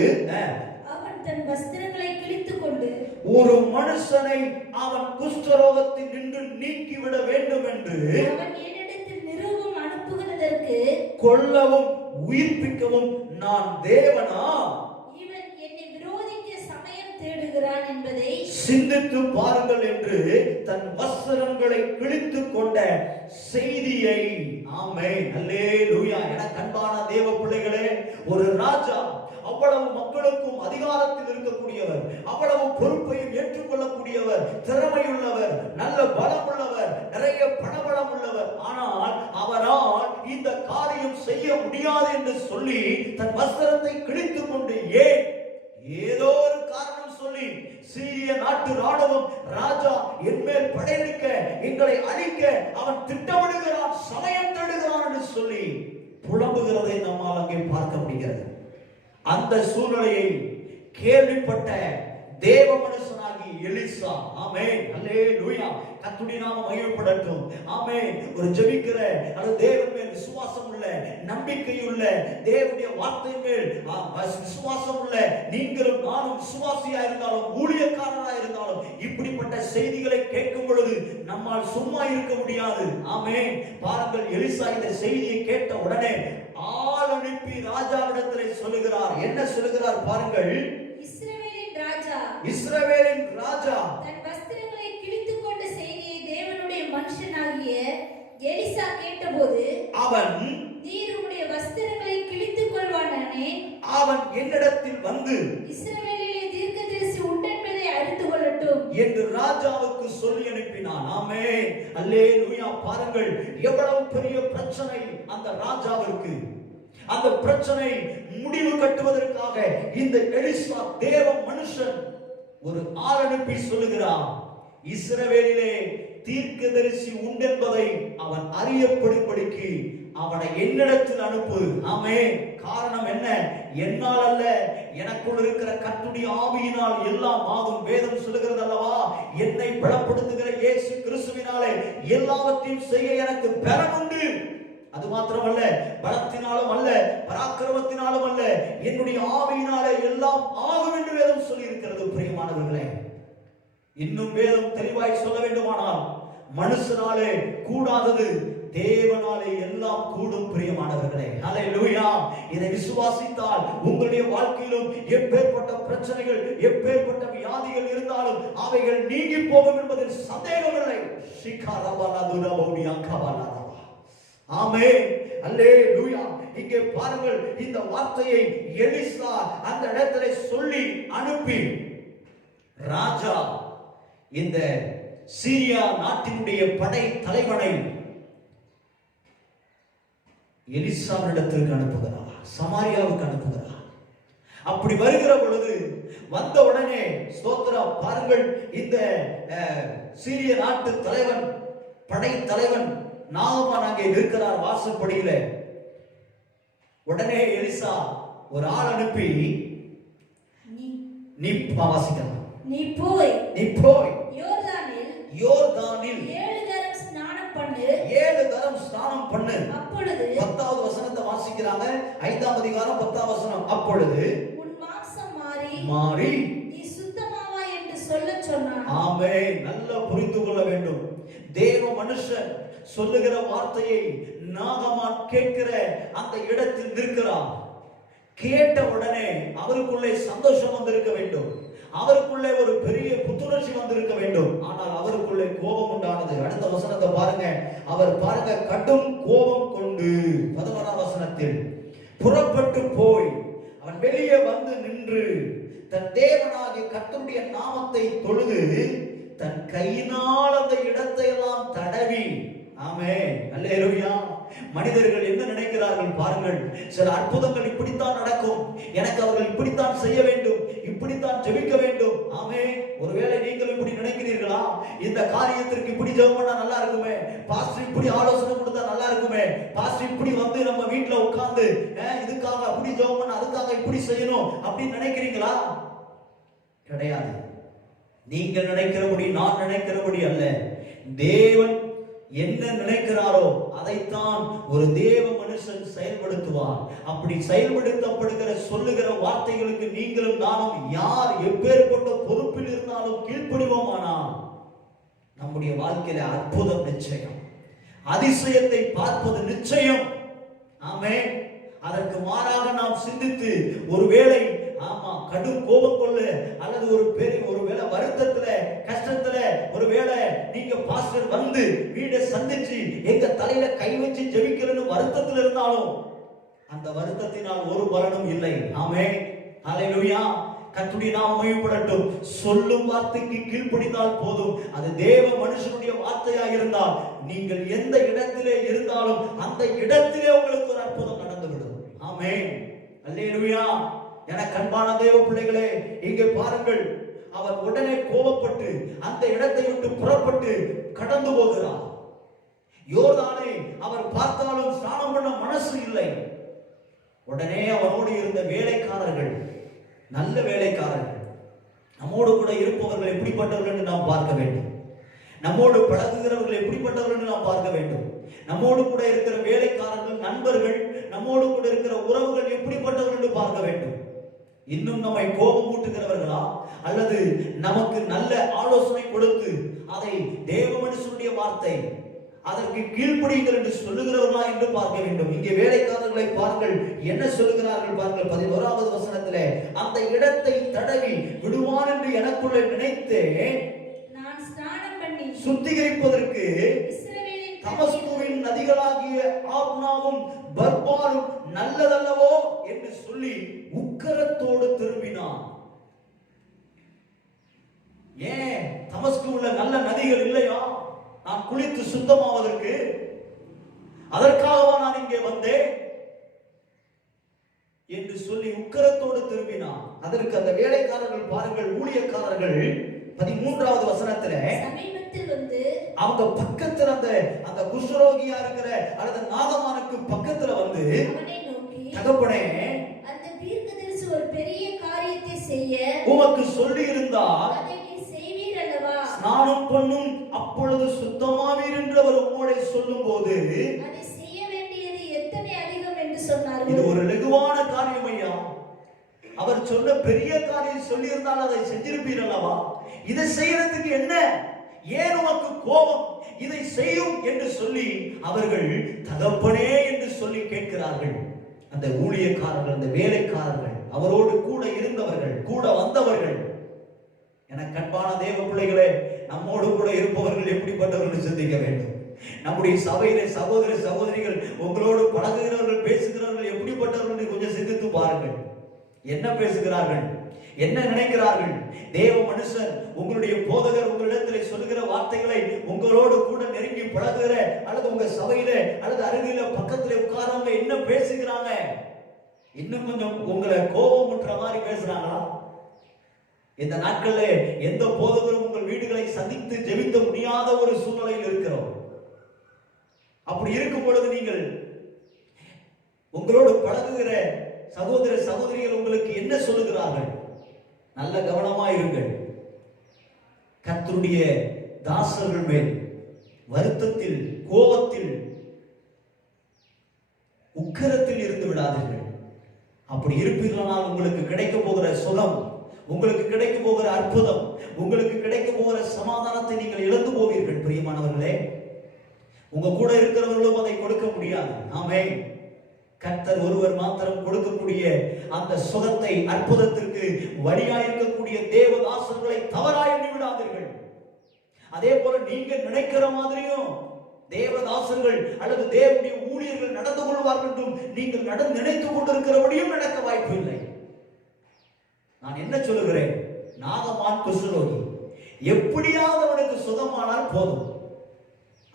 அவன் தன் வஸ்திரங்களை கிழித்துக் கொண்டு ஒரு மனுஷனை அவன் குஷ்டரோகத்தில் நின்று நீக்கிவிட வேண்டும் என்று அவன் என்னிடத்தில் நிருபம் அனுப்புகிறதற்கு கொல்லவும் உயிர்ப்பிக்கவும் நான் தேவனா, இவன் என்னை விரோதிக்க சமயம் தேடுகிறான் என்பதை சிந்தித்து பாருங்கள் என்று தன் வஸ்திரங்களை கிழித்துக் கொண்ட செய்தியை. ஆமென், அல்லேலூயா. என அன்பான தேவ பிள்ளைகளே, ஒரு ராஜா அவ்வளவு மக்களுக்கும் அதிகாரத்தில் இருக்கக்கூடியவர், அவ்வளவு பொறுப்பையும் ஏற்றுக்கொள்ளக்கூடியவர், திறமையுள்ளவர், நல்ல பலம் உள்ளவர், நிறைய பணபலம் உள்ளவர். ஆனால் அவரால் இந்த காரியம் செய்ய முடியாது என்று சொல்லி தன் வஸ்திரத்தை கிழித்துக் கொண்டு, ஏன் ஏதோ ஒரு காரணம் சொல்லி சீரிய நாட்டு ராணுவம் ராஜா என்மேல் படையெடுக்க, எங்களை அழிக்க அவன் திட்டமிடுகிறான், சமயம் தேடுகிறான் என்று சொல்லி புலம்புகிறதை நம்மால் அங்கே பார்க்க முடிகிறது. அந்த சூழ்நிலையை கேள்விப்பட்ட தேவ மனுஷனாகி எலிசா, ஆமென், அல்லேலூயா, கர்த்தருடைய நாமம் மகிமைப்படட்டும். ஆமென். ஒரு ஜெபிக்கிற அது தேவன் மேல் விசுவாசம் உள்ள, நம்பிக்கை உள்ள, தேவனுடைய வார்த்தை மேல் விசுவாசம் உள்ள நீங்களும் நானும் விசுவாசியா இருந்தாலும் ஊழியக்காரரா இருந்தாலும் இப்படிப்பட்ட செய்திகளை கேட்கும் பொழுது நம்மால் சும்மா இருக்க முடியாது. ஆமென். பாருங்கள், எலிசா இந்த செய்தியை கேட்ட உடனே ஆள் அனுப்பி ராஜாவிடத்திலே சொல்லுகிறார். என்ன சொல்லுகிறார் பாருங்கள். இஸ்ரவேலின் ராஜா தன் வஸ்திரங்களை கிழித்துக் கொண்ட செய்தியை தேவனுடைய மனுஷனாகிய எலிசா கேட்டபோது, அவன் நீர் உம்முடைய வஸ்திரங்களை கிழித்துக் கொள்வானே, அவன் என்னிடத்தில் வந்து இஸ்ரவேலிலே தீர்க்கதரிசி உண்டென்பதை அறிந்து கொள்ளட்டும் என்று ராஜாவுக்கு சொல்லி அனுப்பினான். ஆமென், அல்லேலூயா. பாருங்கள், எவ்வளவு பெரிய பிரச்சனை அந்த ராஜாவிற்கு. அந்த பிரச்சனை முடிவு கட்டுவதற்காக இந்த எலிசா தேவ மனுஷன் ஒரு ஆள் அனுப்பி சொல்லுகிறான், இஸ்ரவேலிலே தீர்க்கதரிசி உண்டென்பதை அவன் அறியப்படும்படிக்கு அவனை என்னிடத்தில் அனுப்பு. ஆமென். காரணம் என்ன? என்னால் அல்ல, எனக்குள் இருக்கிற கர்த்தருடைய ஆவியினால் எல்லாம் ஆகும். வேதம் சொல்லுகிறது அல்லவா, என்னை பலப்படுத்துகிற இயேசு கிறிஸ்துவினாலே எல்லாவற்றையும் செய்ய எனக்கு பலம் உண்டு. அது மாத்திரமல்ல, பலத்தினாலும் அல்ல, பராக்கிரமத்தினாலும் அல்ல, என்னுடைய ஆவியினாலே எல்லாம் ஆகும் என்று வேதம் சொல்லி இருக்கிறது. பிரியமானவர்களே, இன்னும் வேதம் தெளிவாய் சொல்ல வேண்டுமானால், மனுஷனாலே கூடாதது தேவனாலே எல்லாம் கூடும். பிரியமானவர்களே, ஹல்லேலூயா. இதை விசுவாசித்தால் உங்களுடைய வாழ்க்கையிலும் எப்பேற்பட்ட பிரச்சனைகள், எப்பேற்பட்ட வியாதிகள் இருந்தாலும் அவைகள் நீங்கி போகும் என்பதில் சந்தேகமில்லை. ஆமென், அல்லேலூயா. இங்கே பாருங்கள், இந்த வார்த்தையை எலிசா அந்த இடத்திலே சொல்லி அனுப்பி ராஜா இந்த சீரியா நாட்டினுடைய படை தலைவனை எலிசாவிடத்திற்கு அனுப்புகிறார், சமாரியாவுக்கு அனுப்புகிறார். அப்படி வருகிற பொழுது வந்த உடனே ஸ்தோத்திரம், பாருங்கள், இந்த சீரிய நாட்டு தலைவன், படை தலைவன் நாகமான் அங்கே இருக்கிறார் வாசற்படியில. உடனே எலிசா ஒரு ஆள் அனுப்பி, நீ வாசிக்கலாம், நீ போய் யோர்தானில் 7 தரம் ஸ்நானம் பண்ணு. அப்பொழுது 10வது வசனத்தை வாசிக்கிறாங்க, 5ஆம் அதிகாரம் 10ஆம் வசனம். அப்பொழுது உன் மாம்சம் மாறி நீ சுத்தமாவாய் என்று சொல்லச் சொன்னான். ஆமென். நல்லா புரிந்து கொள்ள வேண்டும். தேவ மனுஷன் சொல்லுகிற வார்த்தையை நாகமான் கேட்கிற அந்த இடத்தில் நிற்கிறார். கேட்ட உடனே அவருக்குள்ளே சந்தோஷம் வந்திருக்க வேண்டும், அவருக்குள்ளே ஒரு பெரிய புத்துணர்ச்சி வந்திருக்க வேண்டும். ஆனால் அவருக்குள்ளே கோபம் உண்டானது. அடுத்த வசனத்தை பாருங்க. அவர் பாருங்க, கடும் கோபம் கொண்டு 11ஆம் வசனத்தில் புறப்பட்டு போய் அவன் வெளியே வந்து நின்று தன் தேவனாகிய கர்த்தருடைய நாமத்தை தொழுது தன் கையினால் அந்த இடத்தை எல்லாம் தடவி. ஆமென், அல்லேலூயா. மனிதர்கள் என்ன நினைக்கிறார்கள் பாருங்கள், சில அற்புதங்கள் இப்படித்தான் நடக்கும், எனக்கு அவர்கள் இப்படித்தான் செய்ய வேண்டும், இப்படித்தான் ஜெபிக்க வேண்டும். ஆமென். ஒருவேளை நீங்கள் இப்படி நினைக்கிறீர்களா, இந்த காரியத்திற்கு இப்படி ஜெபம் பண்ணா நல்லா இருக்குமே, பாஸ்டர் இப்படி ஆலோசனை கொடுத்தா நல்லா இருக்குமே, பாஸ்டர் இப்படி வந்து நம்ம வீட்டுல உட்கார்ந்து இதுக்காக அப்படி ஜெபம் பண்ண, அதுக்காக இப்படி செய்யணும் அப்படின்னு நினைக்கிறீங்களா? கிடையாது. நீங்கள் நினைக்கிறபடி நான் நினைக்கிறபடி அல்ல. தேவன் என்ன நினைக்கிறாரோ அதைத்தான் ஒரு தேவ மனுஷன் செயல்படுத்துவார். அப்படி செயல்படுத்தப்படுகிற சொல்லுகிற வார்த்தைகளுக்கு நீங்களும் நானும் யார் எப்பேற்பட்ட பொறுப்பில் இருந்தாலும் கீழ்ப்படிவோமானால் நம்முடைய வாழ்க்கையில அற்புதம் நிச்சயம், அதிசயத்தை பார்ப்பது நிச்சயம். ஆமென். அதற்கு மாறாக நாம் சிந்தித்து ஒருவேளை கடும் கோபம் கொள்ள அல்லது ஒருவேளை வருத்தத்துல கஷ்டத்துல ஒருவேளை நீங்க பாஸ்டர் வந்து வீட்டை சந்திச்சு எங்க தலையில கை வச்சு ஜெபிக்கிறன்னு வருத்தத்துல இருந்தாலும் அந்த வருத்தத்தினால் ஒரு பலனும் இல்லை. ஆமென். ஹல்லேலூயா. கர்த்தருடைய நாமம் மகிமைப்படட்டும். சொல்லும் வார்த்தைக்கு கீழ்ப்படிந்தால் போதும். அது தேவ மனுஷனுடைய வார்த்தையாக இருந்தால் நீங்கள் எந்த இடத்திலே இருந்தாலும் அந்த இடத்திலே உங்களுக்கு ஒரு அற்புதம் நடந்துவிடும். ஆமென். அல்லேலூயா. எனக்கு அன்பான தேவ பிள்ளைகளே, இங்கே பாருங்கள், அவர் உடனே கோபப்பட்டு அந்த இடத்தை விட்டு புறப்பட்டு கடந்து போகிறார். யோர்தானை அவர் பார்த்தாலும் ஸ்நானம் பண்ண மனசு இல்லை. உடனே அவரோடு இருந்த வேலைக்காரர்கள், நல்ல வேலைக்காரர்கள், நம்மோடு கூட இருப்பவர்கள் எப்படிப்பட்டவர்கள் என்று நாம் பார்க்க வேண்டும். நம்மோடு பழகுகிறவர்கள் எப்படிப்பட்டவர்கள் என்று நாம் பார்க்க வேண்டும். நம்மோடு கூட இருக்கிற வேலைக்காரர்கள், நண்பர்கள், நம்மோடு கூட இருக்கிற உறவுகள் எப்படிப்பட்டவர்கள் என்று பார்க்க வேண்டும். இன்னும் நம்மை கோபம் ஊட்டுகிறவர்களா அல்லது நமக்கு நல்ல ஆலோசனை கொடுத்து அதை தேவ மனுஷனுடைய வார்த்தை அதற்கு கீழ்ப்படியுங்கள் என்று சொல்லுகிறவர்களா என்று பார்க்க வேண்டும். இங்கே வேலைக்காரர்களை பாருங்கள், என்ன சொல்லுகிறார்கள் பாருங்கள். 11வது வசனத்திலே, அந்த இடத்தை தடவி விடுவான் என்று எனக்குள்ளே நினைத்தேன், நான் ஸ்நானம் பண்ணி சுத்திகரிப்பதற்கு தமஸ்குவின் நதிகளாகிய ஆர்னாவும் பர்பாரும் நல்லதல்லவோ என்று சொல்லி உக்கரத்தோடு திரும்பினான். ஏன் தமஸ்குவுல நல்ல நதிகள் இல்லையா? நான் குளித்து சுத்தமாவதற்கு, அதற்காகவா நான் இங்கே வந்தேன் என்று சொல்லி உக்கரத்தோடு திரும்பினான். அதற்கு அந்த வேலைக்காரர்கள் பாருங்கள், ஊழியக்காரர்கள் 13வது வசனத்துல சமீபத்தில் வந்து அவங்க பக்கத்துல அந்த குஷ்ரோகியா இருக்கிற அல்லது நாகமானுக்கு பக்கத்துல வந்து அவனை நோக்கி, தகப்பனே, அந்த தீர்க்கதரிசி ஒரு பெரிய காரியத்தை செய்ய உமக்கு சொல்லி இருந்தால் அதை நீ செய்வீர் அல்லவா? ஸ்நானம் பண்ணும் அப்பொழுது சுத்தமாவீர் என்று அவர் உம்மோடு சொல்லும்போது அதை செய்ய வேண்டியது எத்தனை அதிகம் என்று சொன்னார்கள். இது ஒரு லகுவான காரியம் ஐயா. அவர் சொன்ன பெரிய காரியம் சொல்லி இருந்தால் அதை செஞ்சிருப்பீர் அல்லவா? இதை செய்யறதுக்கு என்ன, ஏன் உமக்கு கோபம், இதை செய்யும் என்று சொல்லி அவர்கள் தகப்பனே என்று சொல்லி கேட்கிறார்கள். அந்த ஊழியக்காரர்கள், அந்த வேலைக்காரர்கள், அவரோடு கூட இருந்தவர்கள், கூட வந்தவர்கள். என கண்பான தேவ பிள்ளைகளே, நம்மோடு கூட இருப்பவர்கள் எப்படிப்பட்டவர்கள் சிந்திக்க வேண்டும். நம்முடைய சபையிலே சகோதர சகோதரிகள், உங்களோடு பழகுகிறவர்கள், பேசுகிறவர்கள் எப்படிப்பட்டவர்கள் கொஞ்சம் சிந்தித்து பாருங்கள். என்ன பேசுகிறார்கள், என்ன நினைக்கிறார்கள்? தேவ மனுஷன், உங்களுடைய போதகர் உங்களிடத்தில் சொல்லுகிற வார்த்தைகளை உங்களோடு கூட நெருங்கி பழகுகிற அல்லது உங்க சபையில அல்லது அருகில பக்கத்துல உட்கார்ந்தவங்க என்ன பேசுகிறாங்க? இன்னும் கொஞ்சம் உங்களை கோபம் ஊட்டுற மாதிரி பேசுறாங்களா? இந்த நாட்கள்ல எந்த போதகரும் உங்கள் வீடுகளை சந்தித்து ஜெபிக்க முடியாத ஒரு சூழ்நிலையில் இருக்கிறோம். அப்படி இருக்கும் பொழுது நீங்கள் உங்களோடு பழகுகிற சகோதர சகோதரிகள் உங்களுக்கு என்ன சொல்லுகிறார்கள்? நல்ல கவனமா இருங்கள். கர்த்தருடைய தாசர்கள் மேல் வருத்தத்தில், கோபத்தில், உக்கரத்தில் இருந்து விடாதீர்கள். அப்படி இருப்பீர்களானால் உங்களுக்கு கிடைக்க போகிற சுகம், உங்களுக்கு கிடைக்க போகிற அற்புதம், உங்களுக்கு கிடைக்க போகிற சமாதானத்தை நீங்கள் இழந்து போவீர்கள். பிரியமானவர்களே, உங்க கூட இருக்கிறவர்களும் அதை கொடுக்க முடியாது. ஆமென். கர்த்தர் ஒருவர் மாத்திரம் கொடுக்கக்கூடிய அந்த சுகத்தை, அற்புதத்திற்கு வழியாயிருக்கக்கூடிய தேவதாசர்களை தவறாய் எண்ணி விடாதீர்கள். அதே போல நீங்க நினைக்கிற மாதிரியும் தேவதாசர்கள் அல்லது தேவனுடைய ஊழியர்கள் நடந்து கொள்வார்கள் என்றும் நீங்கள் நினைத்துக் கொண்டிருக்கிறபடியும் நடக்க வாய்ப்பு இல்லை. நான் என்ன சொல்லுகிறேன்? நாகமான் குஷ்ரோகி எப்படியாவது அவனுக்கு சுகமானால் போதும்,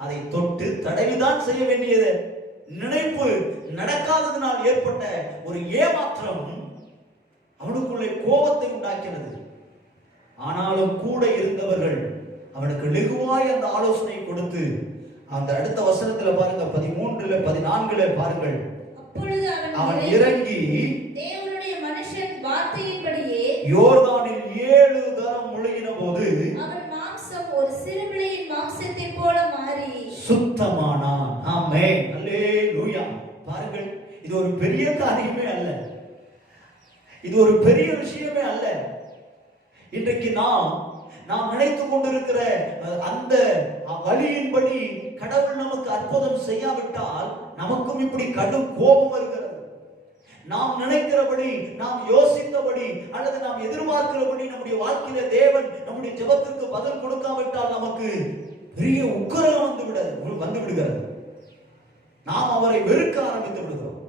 அதை தொட்டு தடவிதான் செய்ய வேண்டியது. நினைப்பு நடக்காததினால் ஏற்பட்ட ஒரு ஏமாற்றம் அவனுக்குள்ளே கோபத்தை உண்டாக்கினது. ஆனாலும் கூட இருந்தவர்கள் அவனுக்கு லெகுவாய் அந்த ஆலோசனை கொடுத்து, அந்த அடுத்த வசனத்துல பாருங்க, 13ல 14ல பாருங்கள், அப்பொழுது அவன் இறங்கி தேவனுடைய மனுஷன் வார்த்தையின்படியே யோர்தானில் 7 தரம் முழுகின போது மாம்சத்தை போல மாறி சுத்தமானான். ஆமென், அல்லேலூயா. பாருங்கள், இது ஒரு பெரிய காரியமே அல்ல, இது ஒரு பெரிய விஷயமே அல்ல. இன்றைக்கு நாம் நினைத்துக் கொண்டிருக்கிற அந்த வழியின்படி கடவுள் நமக்கு அற்புதம் செய்யாவிட்டால் நமக்கும் இப்படி கடும் கோபம் வருகிறது. நாம் நினைக்கிறபடி, நாம் யோசித்தபடி, அல்லது நாம் எதிர்பார்க்கிறபடி நம்முடைய வாழ்க்கையில தேவன் நம்முடைய ஜெபத்திற்கு பதில் கொடுக்காவிட்டால் நமக்கு பெரிய உக்கிரம் வந்து விடுகிறது. நாம் அவரை வெறுக்க ஆரம்பித்து விடுகிறோம்,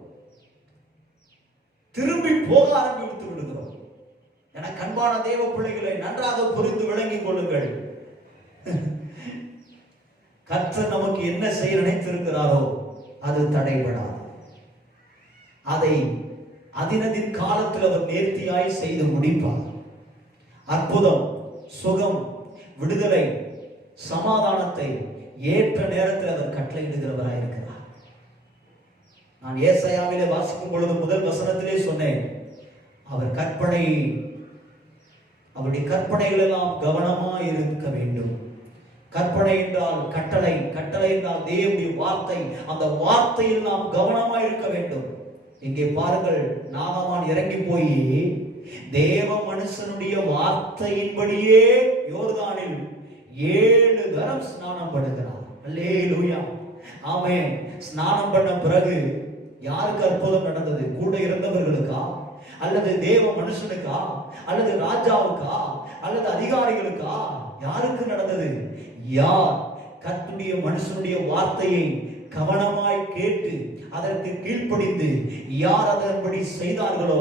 திரும்பி போக ஆரம்பித்து விடுகிறோம். என கண்பான தேவ பிள்ளைகளை நன்றாக புரிந்து விளங்கிக் கொள்ளுங்கள். கர்த்தர் நமக்கு என்ன செய்ய நினைத்திருக்கிறாரோ அது தடைபடாது. அதை அதினதின் காலத்தில் அவர் நேர்த்தியாய் செய்து முடிப்பார். அற்புதம், சுகம், விடுதலை, சமாதானத்தை ஏற்ற நேரத்தில் அவர் கட்டளையிடுகிறவராய் இருக்கிறார். நான் ஏசாயாவிலே வாசிக்கும் பொழுது முதல் வசனத்திலே சொன்னேன், அவருடைய கற்பனைகள் எல்லாம் கவனமாய் இருக்க வேண்டும். கற்பனை என்றால் கட்டளை, கட்டளை என்றால் தேவனுடைய வார்த்தை, அந்த வார்த்தையில் நாம் கவனமாய் இருக்க வேண்டும். இங்கே பாருங்கள், நாகமான் இறங்கி போய் தேவ மனுஷனுடைய வார்த்தையின்படியே யோர்தானில் 7 தரம் ஸ்நானம் பண்ணுகிறார். அல்லேலூயா, ஆமென். ஸ்நானம் பண்ண பிறகு யாருக்கு அற்புதம் நடந்தது? கூட இருந்தவர்களுக்கா, அல்லது தேவ மனுஷனுக்கா, அல்லது ராஜாவுக்கா, அல்லது அதிகாரிகளுக்கா? யாருக்கு நடந்தது? யார் கர்த்தருடைய மனுஷனுடைய வார்த்தையை கவனமாய் கேட்டு அதற்கு கீழ்ப்படிந்து யார் அதன்படி செய்தார்களோ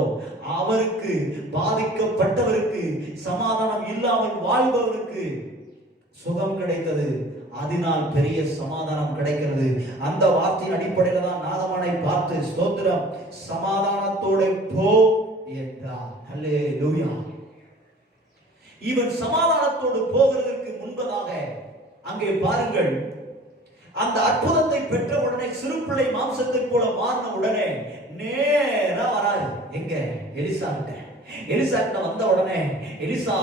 அவருக்கு, பாதிக்கப்பட்டவருக்கு, சமாதானம் இல்லாமல் வாழ்பவருக்கு சுகம் கிடைத்தது. அதனால் பெரிய சமாதானம் கிடைக்கிறது. அந்த வார்த்தையின் அடிப்படையில் தான் நாகமானை பார்த்து ஸ்தோத்திரம், சமாதானத்தோடு போ என்றார். அல்லேலூயா. இவன் சமாதானத்தோடு போகிறதற்கு முன்பதாக அங்கே பாருங்கள், அந்த அற்புதத்தை பெற்ற உடனே, சிறு பிள்ளை மாம்சத்தை போல மாறின உடனே நேரா வராரு. எங்க? எலிசா கிட்ட வந்த உடனே, எலிசா,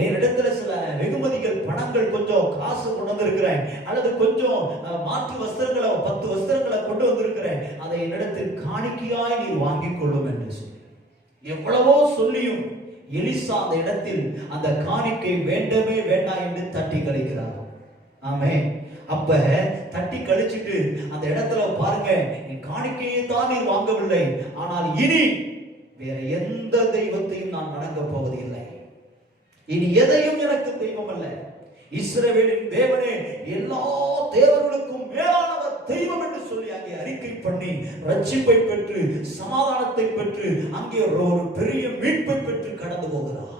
என்னிடத்துல சில வெகுமதிகள், பணங்கள், கொஞ்சம் காசு கொண்டு வந்திருக்கிறேன், அல்லது கொஞ்சம் மாற்று வஸ்திரங்களை, 10 வஸ்திரங்களை கொண்டு வந்திருக்கிறேன், அதை என்னிடத்தில் காணிக்கையாய் நீ வாங்கிக் கொள்ளும் என்று சொல்லி எவ்வளவோ சொல்லியும் எலிசா அந்த இடத்தில் அந்த காணிக்கை வேண்டவே வேண்டாம் என்று தட்டி கழிக்கிறார். ஆமென். அப்ப தட்டி கழிச்சிட்டு அந்த இடத்துல பாருங்க, நீ காணிக்கையை தான் நீ வாங்கவில்லை, ஆனால் இனி வேற எந்த தெய்வத்தையும் நான் வணங்க போவதில்லை, இனி எதையும் எனக்கு தெய்வம் அல்ல, இஸ்ரவேலின் தேவனே எல்லா தேவர்களுக்கும் மேலானவர் தெய்வம் என்று சொல்லி அங்கே அறிக்கை பண்ணி ரட்சிப்பை பெற்று, சமாதானத்தை பெற்று, அங்கே ஒரு பெரிய மீட்பை பெற்று கடந்து போகிறார்.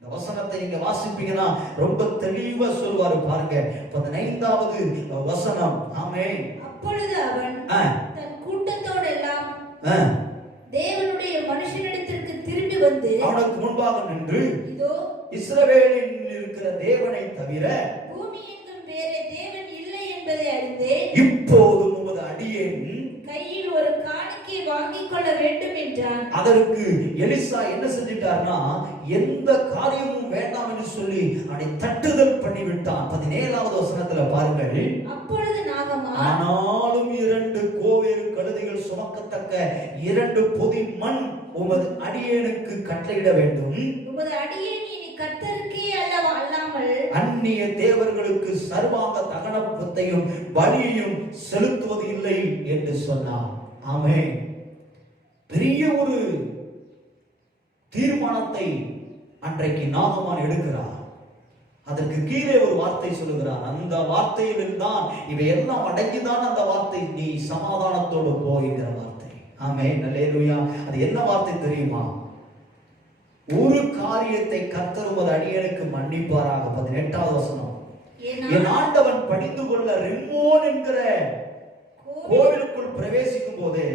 இந்த வசனத்தை நீங்க வாசிப்பீங்கன்னா ரொம்ப தெளிவா சொல்வாரு. பாருங்க 15வது வசனம். ஆமென். அப்பொழுது அவன் தன் கூட்டத்தோடு எல்லாம் தேவனுடைய மனுஷனிடத்திற்கு திரும்பி வந்து அவனுக்கு முன்பாக நின்று, இதோ இஸ்ரவேலில் இருக்கிற தேவனை தவிர பூமி எங்கும் வேறே தேவன் இல்லை என்பதை அறிந்தேன். இப்போது உமது அடியேன் கையில் ஒரு காணிக்கை வாங்கிக் கொள்ள வேண்டும் என்றான். அதற்கு எலிசா என்ன செஞ்சிட்டார்னா, எந்த காரியமும் வேண்டாம் என்று சொல்லி அவனை தட்டுதல் பண்ணிவிட்டான். 17வது வசனத்துல பாருங்கள். அப்பொழுது நாகமான், ஆனாலும் 2 கோவேறு கழுதைகள் சுமக்கத்தக்க 2 பொதி மண் உமது அடியேனுக்கு கட்டளையிட வேண்டும். உமது அடியேன் இனி கர்த்தருக்கே அல்லாமல் அந்நிய தேவர்களுக்கு சர்வாங்க தகனத்தையும் பலியையும் செலுத்துவது இல்லை என்று சொன்னார். ஆமென். பெரிய ஒரு தீர்மானத்தை அன்றைக்கு நாகமான் எடுக்கிறார். அதற்கு கீழே ஒரு வார்த்தை சொல்லுகிறார். அந்த வார்த்தையில் தான் இவையெல்லாம் அடங்கிதான் அந்த வார்த்தை, நீ சமாதானத்தோடு போகிற வார்த்தை. ஆமென். அல்லேலூயா. அது என்ன வார்த்தை தெரியுமா? ஒரு காரியத்தை கர்த்தர் உமது அடியேனுக்கு மன்னிப்பாராக. 18வது வசனம். என் ஆண்டவன் படிந்து கொள்ள ரிம்மோன் என்கிற கோவிலுக்குள் பிரவேசிக்கும் போதே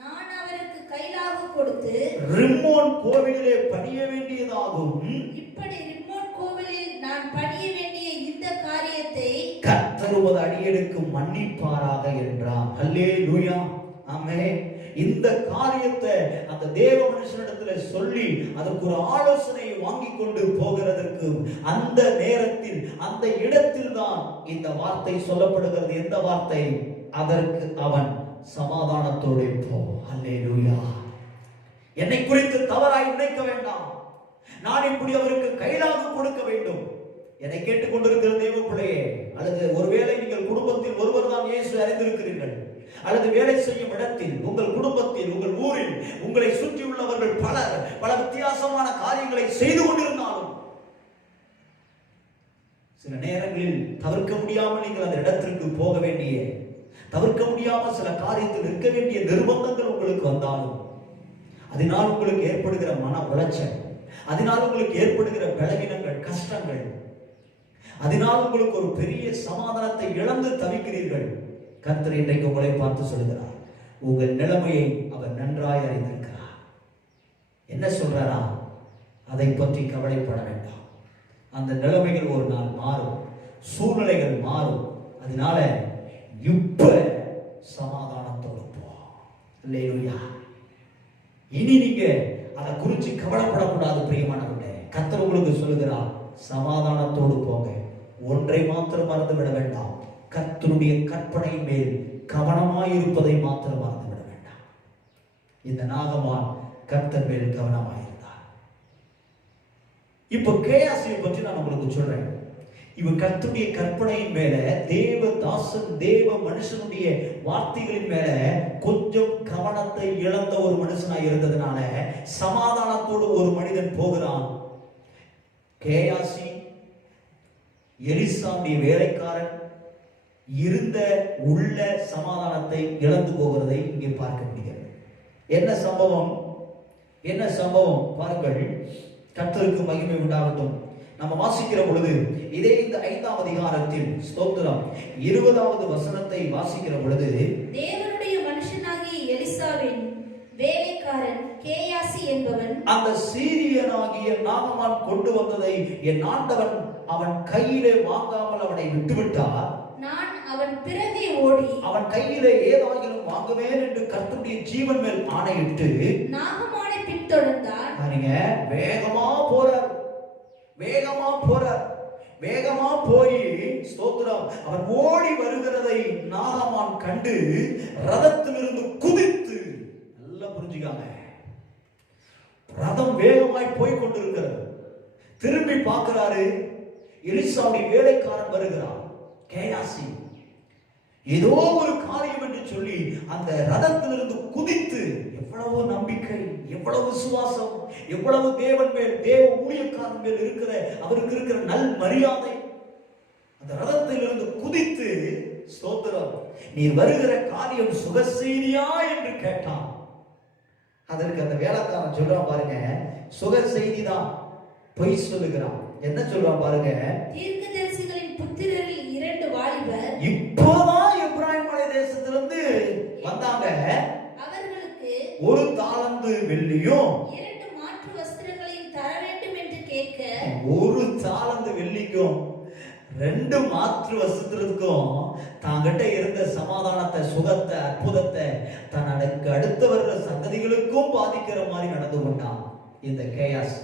நான் அவருக்கு கைலாகு கொடுத்து ரிம்மோன் கோவிலிலே பணிய வேண்டியதாகும். இப்படி ரிம்மோன் கோவிலில் நான் பணிய வேண்டிய இந்த காரியத்தை கர்த்தர் உமது அடியேனுக்கு மன்னிப்பாராக என்றார். அல்லேலூயா. ஆமென். இந்த காரியத்தை அந்த தேவ மனுஷனிடத்துல சொல்லி அதற்கு ஒரு ஆலோசனை வாங்கி கொண்டு போகிறதற்கு அந்த நேரத்தில் அந்த இடத்தில் தான் இந்த வார்த்தை சொல்லப்படுகிறது. எந்த வார்த்தை? அதற்கு அவன் சமாதானத்தோடு போ. அல்லேலூயா. என்னை குறித்து தவறாய் நினைக்க வேண்டாம். நான் இப்படி அவருக்கு கைலாக கொடுக்க வேண்டும். என்னை கேட்டுக்கொண்டிருக்கிற தேவ பிள்ளையே, அல்லது ஒருவேளை நீங்கள் குடும்பத்தில் ஒருவர் தான் இயேசு அறிந்திருக்கிறீர்கள், அல்லது வேலை செய்யும் இடத்தில், உங்கள் குடும்பத்தில், உங்கள் ஊரில் உங்களை சுற்றி உள்ளவர்கள் பல வித்தியாசமான காரியங்களை செய்து கொண்டிருந்தாலும் சில நேரங்களில் தவிர்க்க முடியாமல் நீங்கள் அந்த இடத்திற்கு போக வேண்டிய, தவிர்க்க முடியாமல் சில காரியத்தில் இருக்க வேண்டிய நிர்பந்தங்கள் உங்களுக்கு வந்தாலும், அதனால் உங்களுக்கு ஏற்படுகிற மன உளைச்சல், அதனால் உங்களுக்கு ஏற்படுகிற பலவீனங்கள், கஷ்டங்கள், அதனால் உங்களுக்கு ஒரு பெரிய சமாதானத்தை இழந்து தவிக்கிறீர்கள். கர்த்தர் இன்றைக்கு உங்களை பார்த்து சொல்கிறார், உங்கள் நிலைமையை அவர் நன்றாய் அறிந்திருக்கிறார். என்ன சொல்றாரா? அதை பற்றி கவலைப்பட வேண்டாம். அந்த நிலைமைகள் ஒரு நாள் மாறும், சூழ்நிலைகள் மாறும். அதனால இப்ப சமாதானத்தோடு போ. அல்லேலூயா. இனி நீங்க அதை குறித்து கவலைப்படக்கூடாது. பிரியமானவர்களே, கர்த்தர் உங்களுக்கு சொல்லுகிறார், சமாதானத்தோடு போங்க. ஒன்றை மாத்திரம் மறந்து விட வேண்டாம், கர்த்தருடைய கற்பனை மேல் கவனமாயிருப்பதை மாத்திரம் மறந்து விட வேண்டாம். இந்த நாகமான் கர்த்தர் மேல் கவனமாயிருந்தார். இப்ப கேயாசியை பற்றி நான் உங்களுக்கு சொல்றேன். இவன் கர்த்தருடைய கற்பனையின் மேல, தேவ தாசன் தேவ மனுஷனுடைய வார்த்தைகளின் மேல கொஞ்சம் கவனத்தை இழந்த ஒரு மனுஷனாய் இருந்ததுனால சமாதானத்தோடு ஒரு மனிதன் போகிறான். கேயாசி எலிசாவுடைய வேலைக்காரன் இருந்த உள்ள சமாதானத்தை இழந்து போகிறதை இங்கே பார்க்க முடிகிறது. என்ன சம்பவம்? என்ன சம்பவம் பாருங்கள். கர்த்தருக்கு மகிமை உண்டாகட்டும். நம்ம வாசிக்கிற பொழுது இதே இந்த 5ஆம் அதிகாரத்தில் ஸ்தோத்திரம் 20வது வசனத்தை வாசிக்கிற பொழுது, தேவனுடைய மனுஷனாகிய எலிசாவின் வேலைக்காரன் கேயாசி என்பவன் அந்த சீரியனாகிய நாகமான் கொண்டு வந்ததை என் ஆண்டவன் அவன் கையிலே வாங்காமல் அவனை விட்டுவிட்டார். நான் அவன் பிறகே ஓடி அவன் கையிலே ஏதாகிலும் வாங்குவேன் என்று கர்த்தருடைய ஜீவன் மேல் ஆணையிட்டு நாகமானை பின்தொடர்ந்தான். வேகமா போறார், வேகமா போறார். வேகமா போய் ஸ்தோத்திரம் அவன் ஓடி வருகிறதை நாகமான் கண்டு ரதத்திலிருந்து குதித்து, நல்லா புரிஞ்சுக்காங்க, ரதம் வேகமாய் போய் கொண்டிருக்கிறது. திரும்பி பார்க்கிறாரு, எலிசாவுடைய வேலைக்காரன் வருகிறான். கேயாசி ஏதோ ஒரு காரியம் என்று சொல்லி அந்த ரதத்திலிருந்து குதித்து, எவ்வளவு நம்பிக்கை, எவ்வளவு விசுவாசம், எவ்வளவு தேவன் மேல், தேவ ஊழியக்காரன் மேல் இருக்கிற அவருக்கு இருக்கிற நல் மரியாதை. அந்த ரதத்திலிருந்து குதித்து, ஸ்தோத்திரம் நீர் வருகிற காரியம் சுகசெய்தியா என்று கேட்டான். அதற்கு அந்த வேலைக்காரன் சொல்றான் பாருங்க, சுக செய்தி தான், பொய் சொல்லுகிறான். என்ன சொல்றான் பாருங்க, தீர்க்கதரிசிகளின் புத்திரரில் 2 வாலிபர் இப்போதான் எப்ராயிம் மலை தேசத்திலிருந்து வந்தாங்க. அவர்களுக்கு 1 தாலந்து வெள்ளியும் 2 மாற்று வஸ்திரங்களையும் தர வேண்டும் என்று கேட்க, 1 தாலந்து வெள்ளிக்கும் 2 மாற்று வஸ்திரத்துக்கும் தாங்கிட்ட இருந்த சமாதானத்தை, சுகத்தை, அற்புதத்தை தனக்கு அடுத்து வர்ற சந்ததிகளுக்கும் பாதிக்கிற மாதிரி நடந்து கொண்டான் இந்த கேயாசி.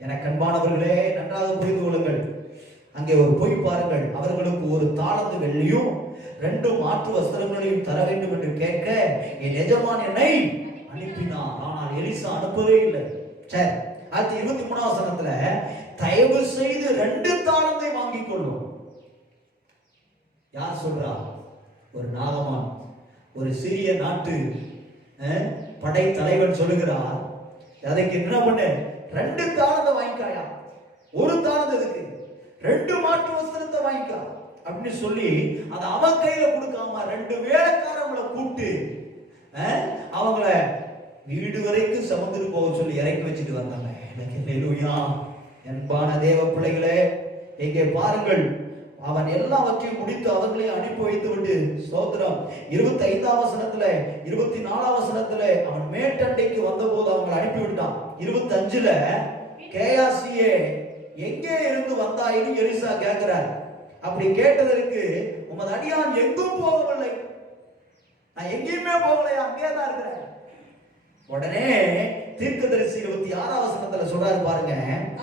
எனக்கு அன்பானவர்களே, நன்றாக புரிந்து கொள்ளுங்கள். அங்கே ஒரு பொய் பாருங்கள். அவர்களுக்கு 1 தாலந்து வெள்ளியும் 2 மாற்று வஸ்திரங்களையும் தர வேண்டும் என்று கேட்க, என் எஜமான் என்னை அனுப்பினார், ஆனால் எலிசா அனுப்பவே இல்லை. சரி, அடுத்து 23ஆம் வசனத்துல, தயவு செய்து 2 தாலந்தை வாங்கிக் கொள்ளும். யார் சொல்றா? ஒரு நாகமான், ஒரு சிறிய நாட்டு படை தலைவன் சொல்லுகிறார். அதுக்கு என்ன பண்ண? 2 தாலந்தை வாங்கிக்காயா, 1 தாலந்து இருக்கு, 2 மாற்று வஸ்திரத்தை வாங்கிக்கா அப்படின்னு சொல்லி அதை அவன் கையில கொடுக்காம 2 வேலைக்காரங்களை கூப்பிட்டு அவங்கள வீடு வரைக்கும் சுமந்துட்டு போக சொல்லி இறக்கி வச்சுட்டு வந்தாங்க. எனக்கு அல்லேலூயா. அன்பான தேவ பிள்ளைகளே, இங்கே பாருங்கள், அவன் எல்லாவற்றையும் முடித்து அவர்களை அனுப்பி வைத்து விட்டு, ஸ்தோத்திரம் 25ஆம் வசனத்துல 24ஆம் வசனத்துல அவன் மேட்டண்டைக்கு வந்த போது அவங்களை அனுப்பிவிட்டான். 25ல கேயாசியே எங்கே இருந்து வந்தாயின்னு எலிசா கேட்கிறார். அப்படி கேட்டதற்கு, உமது அடியான் எங்கும் போகவில்லை, நான் எங்கேயுமே போகலையா, அங்கேயே தான் இருக்கிறேன். உடனே தீர்க்கதரிசி 26ஆம் வசனத்துல சொல்றாரு பாருங்க,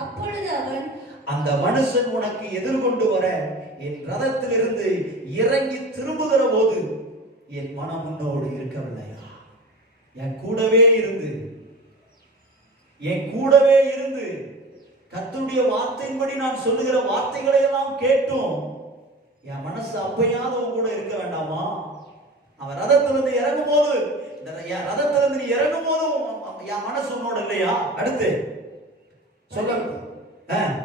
அப்பொழுது அவன், அந்த மனுஷன் உனக்கு எதிர்கொண்டு வர என் ரதத்திலிருந்து இறங்கி திரும்புகிற போது என் மனம் உன்னோடு இருக்கவில்லையா? என் கூடவே இருந்து கர்த்தருடைய வார்த்தையின்படி நான் சொல்லுகிற வார்த்தைகளை எல்லாம் கேட்டும் என் மனசு அப்பயாவது உன் கூட இருக்க வேண்டாமா? அவன் ரதத்திலிருந்து இறங்கும் போது, என் ரதத்திலிருந்து நீ இறங்கும் போதும் என் மனசு உன்னோட இல்லையா? அடுத்து சொல்ல,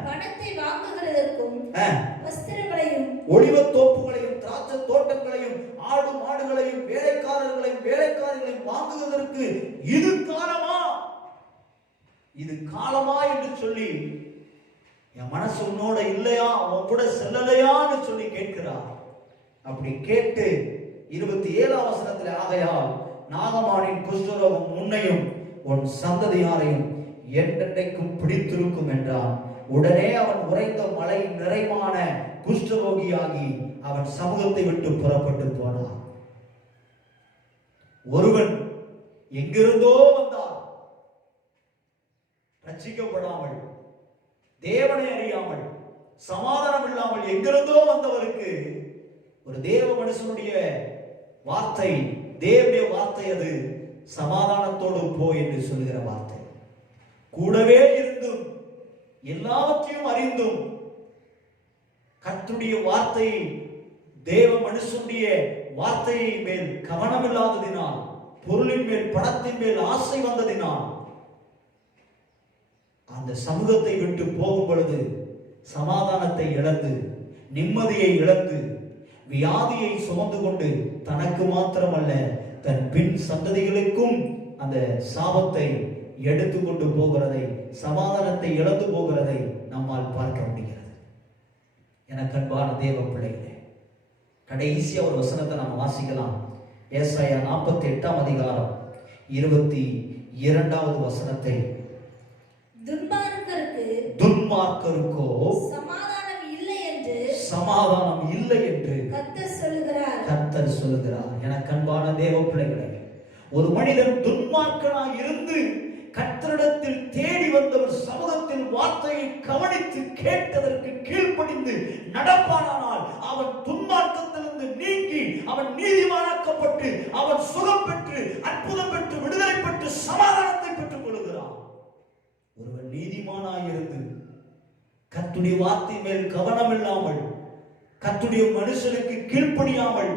பணத்தை வாங்குகிறதற்கும் வஸ்திரங்களையும் ஒளிவத் தோப்புகளையும் திராட்சை தோட்டங்களையும் ஆடு மாடுகளையும் வேலைக்காரர்களையும் வாங்குவதற்கு இது காலமா என்று சொல்லி என் மனசு உன்னோட இல்லையா, உன் கூட செல்லலையான்னு சொல்லி கேட்கிறார். அப்படி கேட்டு 27ஆம் வசனத்தில், ஆகையால் நாகமானின் குஷ்டரோகம் உன்னையும் உன் சந்ததியாரையும் என்றென்றைக்கும் பிடித்திருக்கும் என்றான். உடனே அவன் உறைந்த மலை நிறைவான குஷ்டரோகியாகி அவன் சமூகத்தை விட்டு புறப்பட்டு போனான். ஒருவன் எங்கிருந்தோ வந்தார், ரட்சிக்கப்படாமல், தேவனை அறியாமல், சமாதானம் இல்லாமல் எங்கிருந்தோ வந்தவருக்கு ஒரு தேவ மனுஷனுடைய வார்த்தை, தேவனுடைய வார்த்தை, அது சமாதானத்தோடு போ என்று சொல்கிற வார்த்தை. கூடவே இருந்தும் எல்லாவற்றையும் அறிந்தும் கர்த்தருடைய வார்த்தை, தேவ மனுஷனுடைய வார்த்தையை மேல் கவனம் இல்லாததினால், பொருளின் மேல் பணத்தின் மேல் ஆசை வந்ததினால் அந்த சமூகத்தை விட்டு போகும் பொழுது சமாதானத்தை இழந்து, நிம்மதியை இழந்து, வியாதியை சுமந்து கொண்டு தனக்கு மாத்திரமல்ல தன் பின் சந்ததிகளுக்கும் அந்த சாபத்தை எடுத்துக்கொண்டு போகிறதை, சமாதானத்தை இழந்து போகிறதை நம்மால் பார்க்க முடிகிறது. எனக்கு அன்பான தேவ பிள்ளைகளே, கடைசியா ஒரு வசனத்தை நாம் வாசிக்கலாம். ஏசாயா 48ஆம் அதிகாரம் 22வது வசனத்தை, துன்மார்க்கருக்கோ சமாதானம் இல்லை என்று கர்த்தர் சொல்லுகிறார். எனக்கு அன்பான தேவ பிள்ளைகளே, ஒரு மனிதன் துன்மார்க்கனாய் இருந்து கர்த்தரிடத்தில் தேடி வந்தவர் சமூகத்தில் வார்த்தையை கவனித்து கேட்டதற்கு கீழ்ப்படிந்து நடப்பானால் அவன் துன்மார்க்கத்திலிருந்து நீங்கி அவன் நீதிமானாக்கப்பட்டு அவன் சுகம் பெற்று அற்புதம் பெற்று விடுதலை பெற்று சமாதானத்தை பெற்றுக் கொள்கிறான். ஒருவன் நீதிமானாயிருந்து கர்த்தருடைய வார்த்தை மேல் கவனம் இல்லாமல், கர்த்தருடைய மனுஷனுக்கு கீழ்ப்படியாமல்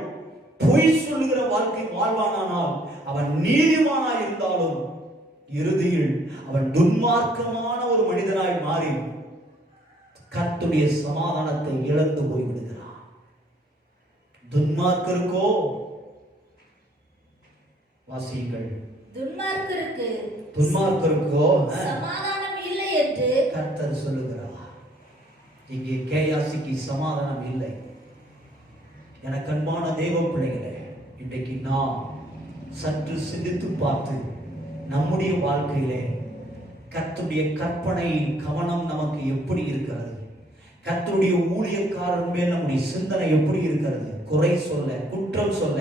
பொய் சொல்லுகிற வாழ்க்கை வாழ்வானால் அவன் நீதிமானாய் இருந்தாலும் இறுதியில் அவன் துன்மார்க்கமான ஒரு மனிதனாய் மாறி கர்த்தருடைய சமாதானத்தை இழந்து போய்விடுகிறான். துன்மார்க்கருக்கோ, வாசியுங்கள், துன்மார்க்கருக்கோ சமாதானம் இல்லை என்று கர்த்தர் சொல்லுகிறார். இங்கே கேயாசிக்கு சமாதானம் இல்லை. எனக்கு அன்பான தேவ பிள்ளைகளே, இன்றைக்கு நாம் சற்று சிந்தித்து பார்த்து நம்முடைய வாழ்க்கையிலே கர்த்தருடைய கற்பனை கவனம் நமக்கு எப்படி இருக்கிறது? கர்த்தருடைய ஊழியக்காரர் மேல் நம்முடைய சிந்தனை எப்படி இருக்கிறது? குறை சொல்ல, குற்றம் சொல்ல,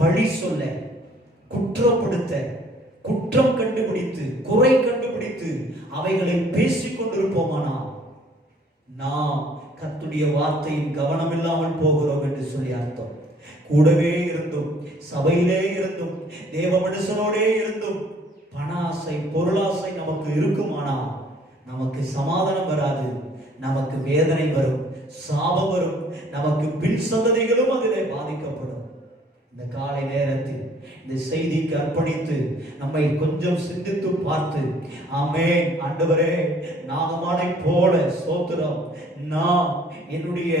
பழி சொல்ல, குற்றப்படுத்த, குற்றம் கண்டுபிடித்து, குறை கண்டுபிடித்து அவைகளை பேசிக் கொண்டிருப்போமானால் நாம் கர்த்தருடைய வார்த்தையின் கவனம் இல்லாமல் போகிறோம் என்று சொல்லி அர்த்தம். கூடவே இருந்தும், சபையிலே இருந்தும், தேவ மனுஷனோடே இருந்தும் பணாசை, பொருளாசை நமக்கு இருக்குமானால் நமக்கு சமாதானம் வராது, நமக்கு வேதனை வரும், சாபம் வரும், நமக்கு பின் சந்ததிகளும் அதிலே பாதிக்கப்படும். இந்த காலை நேரத்தில் இந்த செய்திக்கு அர்ப்பணித்து நம்மை கொஞ்சம் சிந்தித்து பார்த்து, ஆமென் ஆண்டவரே, நாகமானை போல ஸ்தோத்திரம், நான் என்னுடைய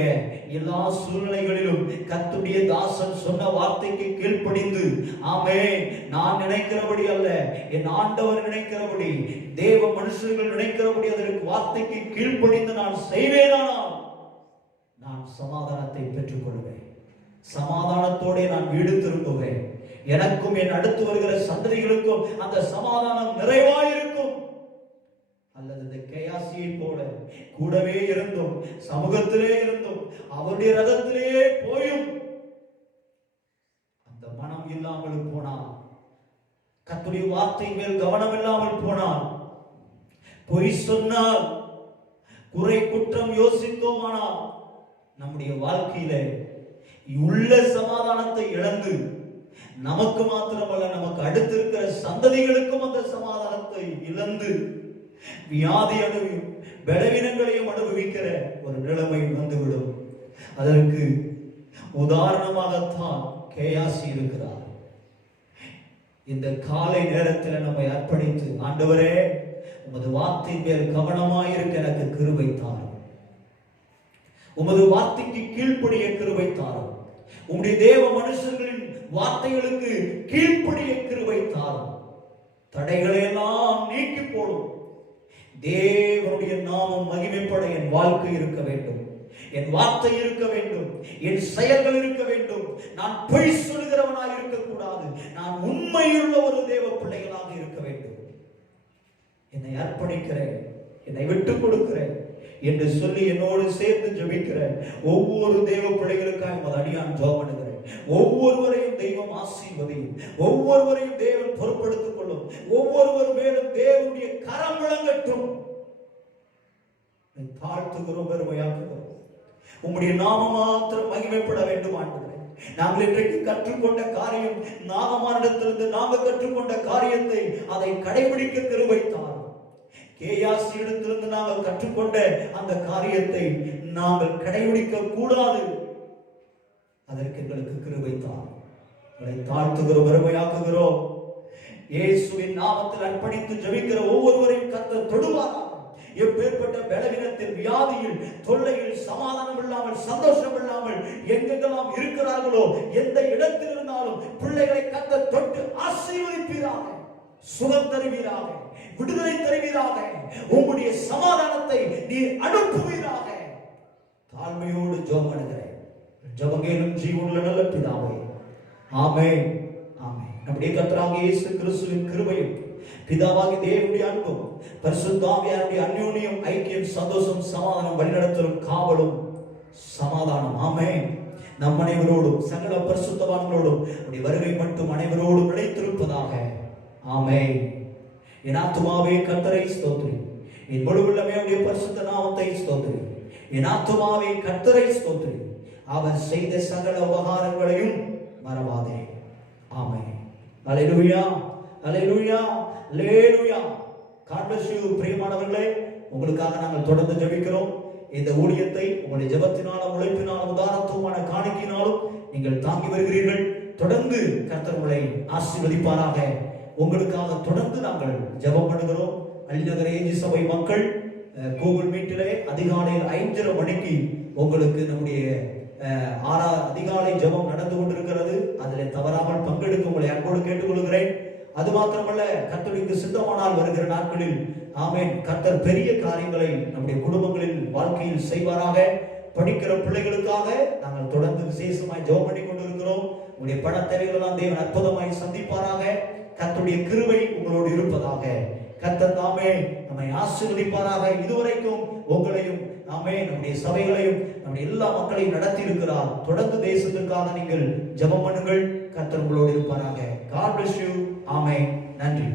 எல்லா சூழ்நிலைகளிலும் கர்த்தருடைய தாசன் சொன்ன வார்த்தைக்கு கீழ்ப்படிந்து, ஆமென், நான் நினைக்கிறபடி அல்ல, என் ஆண்டவர் நினைக்கிறபடி, தேவ மனுஷர்கள் நினைக்கிறபடி அதற்கு வார்த்தைக்கு கீழ்ப்படிந்து நான் செய்வேனானால் நான் சமாதானத்தை பெற்றுக் கொள்வேன். சமாதானத்தோட நான் வீடு திரும்புவேன். எனக்கும் என் அடுத்து வருகிற சந்ததிகளுக்கும் அந்த சமாதானம் நிறைவாயிருக்கும். அல்லது இந்த கேயாசியை போல கூடவே இருந்தும், சமூகத்திலே இருந்தும், அவருடைய ரதத்திலே போயும் அந்த மனம் இல்லாத இல்லாமல் போனால், கர்த்தருடைய வார்த்தை மேல் கவனம் இல்லாமல் போனால், பொய் சொன்னால், குறை குற்றம் யோசித்தோமானால், நம்முடைய வாழ்க்கையில உள்ள சமாதானத்தை இழந்து நமக்கு மாத்திரமல்ல நமக்கு அடுத்து இருக்கிற சந்ததிகளுக்கும் அந்த சமாதானத்தை இழந்து வியாதி அனுபவியும் பலவீனங்களையும் அனுபவிக்கிற ஒரு நிலைமை வந்துவிடும். அதற்கு உதாரணமாகத்தான் கேயாசி இருக்கிறார். இந்த காலை நேரத்தில் நம்மை அர்ப்பணித்து, ஆண்டவரே உமது வார்த்தை மேல் கவனமாயிருக்க எனக்கு கிருபை தாரும், உமது வார்த்தைக்கு கீழ்ப்படிய கிருபை தாரும், உம்முடைய தேவ மனுஷர்களின் வார்த்தைகளுக்கு கீழ்ப்படிய கிருபை தாரும், தடைகளை எல்லாம் நீக்கி போடும். தேவனுடைய நாமம் மகிமைப்பட என் வாழ்க்கை இருக்க வேண்டும், என் வார்த்தை இருக்க வேண்டும், என் செயல்கள் இருக்க வேண்டும். நான் பொய் சொல்கிறவனாக இருக்கக்கூடாது, நான் உண்மையுள்ள ஒரு தேவ பிள்ளைகளாக இருக்க வேண்டும். என்னை அர்ப்பணிக்கிறேன், என்னை விட்டுக் கொடுக்கிறேன் என்று சொல்லி என்னோடு சேர்ந்து ஜெபிக்கிற ஒவ்வொரு தேவ பிள்ளைகளுக்காக அடியான் ஜெபம் பண்ணுகிறேன். ஒவ்வொருவரையும் தெய்வம் ஆசீர்வதியும், ஒவ்வொருவரையும் தேவன் பொறுப்படுத்திக் கொள்ளும், ஒவ்வொருவர் மேலும் தேவனுடைய கரம் விளங்கட்டும். தாழ்த்துகிறோம், பெருமையாக்குகிறோம். உம்முடைய நாமம் மாத்திரம் மகிமைப்பட வேண்டும் ஆண்டவரே. நாங்கள் இன்றைக்கு கற்றுக்கொண்ட காரியம், நாகமானிடத்திலிருந்து நாங்கள் கற்றுக்கொண்ட காரியத்தை அதை கடைபிடிக்க கிருபை தாரும். கேயாசி இடத்திலிருந்து நாங்கள் கற்றுக்கொண்ட அந்த காரியத்தை நாங்கள் கடைபிடிக்க கூடாது, அதற்கு எங்களுக்கு கிருபை தாரும். உங்களை தாழ்த்துகிறோம், பெருமையாக்குகிறோம். இயேசுவின் நாமத்தில் அர்ப்பணித்து ஜெபிக்கிற ஒவ்வொருவரையும் கர்த்தர் தொடுவாராக. எப்பேற்பட்ட பலவீனத்தில், வியாதியில், தொல்லையில், சமாதானம் இல்லாமல், சந்தோஷம் இல்லாமல் எங்கெங்கெல்லாம் இருக்கிறார்களோ, எந்த இடத்தில் இருந்தாலும் பிள்ளைகளை கர்த்தர் தொட்டு ஆசீர்வதிப்பீராக, சுகம் தருவீராக, விடுதலை தருவீராக, உம்முடைய சமாதானத்தை நீ அனுப்புவீராக. தாழ்மையோடு ஜெபம் பண்ணுகிறேன். ஜெபங்கேலும் ஜீவனுள்ள நல்ல பிதாவே, ஆமென், ஆமென். நம்முடைய கர்த்தராகிய இயேசு கிறிஸ்துவின் கிருபையும், பிதாவாகிய தேவனுடைய அன்பும், பரிசுத்த ஆவியானவருடைய அன்யோன்யம், ஐக்கியம், சந்தோஷம், சமாதானம், வழிநடத்தலும், காவலும், சமாதானம், ஆமென், நம் அனைவரோடும் சகல பரிசுத்தவான்களோடும் உடைய வருகை மட்டும் அனைவரோடும் நிலைத்திருப்பதாக. ஆமென். என் ஆத்துமாவே கர்த்தரை ஸ்தோத்திரி, என் முழு உள்ளமே அவருடைய பரிசுத்த நாமத்தை ஸ்தோத்திரி. என் ஆத்துமாவே கர்த்தரை ஸ்தோத்திரி, அவர் செய்த சகல உபகாரங்களையும் மறவாதே. ஆமென். அல்லேலூயா, அல்லேலூயா, அல்லேலூயா. God bless you. பிரியமானவர்களே, உங்களுக்காக நாங்கள் தொடர்ந்து ஜெபிக்கிறோம். இந்த ஊழியத்தை உங்களுடைய ஜெபத்தினாலும், உழைப்பினாலும், உதாரத்துவமான காணிக்கையினாலும் நீங்கள் தாங்கி வருகிறீர்கள். தொடர்ந்து கர்த்தர் உங்களை ஆசீர்வதிப்பாராக. உங்களுக்காக தொடர்ந்து நாங்கள் ஜெபம் பண்ணுகிறோம். அள்ளிநகர் ஏஜி சபை மக்கள் கூகுள் மீட்டிலே அதிகாலையில் 5:30 மணிக்கு உங்களுக்கு நம்முடைய அதிகாலை ஜெபம் நடந்து கொண்டிருக்கிறது. அதில் தவறாமல் பங்கெடுக்க உங்களை அன்போடு கேட்டுக்கொள்கிறேன். அது மாத்திரமல்ல, கர்த்தருக்கு சித்தமானால் வருகிற நாட்களில் ஆமென், கர்த்தர் பெரிய காரியங்களை நம்முடைய குடும்பங்களில், வாழ்க்கையில் செய்வாராக. படிக்கிற பிள்ளைகளுக்காக நாங்கள் தொடர்ந்து விசேஷமாய் ஜெபம் பண்ணி கொண்டிருக்கிறோம். உங்களுடைய பண தேவைகளெல்லாம் தேவன் அற்புதமாய் சந்திப்பாராக. கர்த்தருடைய கிருபை உங்களோடு இருப்பதாக. கர்த்தர் தாமே நம்மை ஆசீர்வதிப்பாராக. இதுவரைக்கும் உங்களையும் ஆமென், நம்முடைய சபைகளையும் நம்முடைய எல்லா மக்களையும் நடத்தி இருக்கிறார். தொடர்ந்து தேசத்திற்காக நீங்கள் ஜெபம் பண்ணுங்கள். கர்த்தர் உங்களோடு இருப்பாராக. God bless you. ஆமென். நன்றி.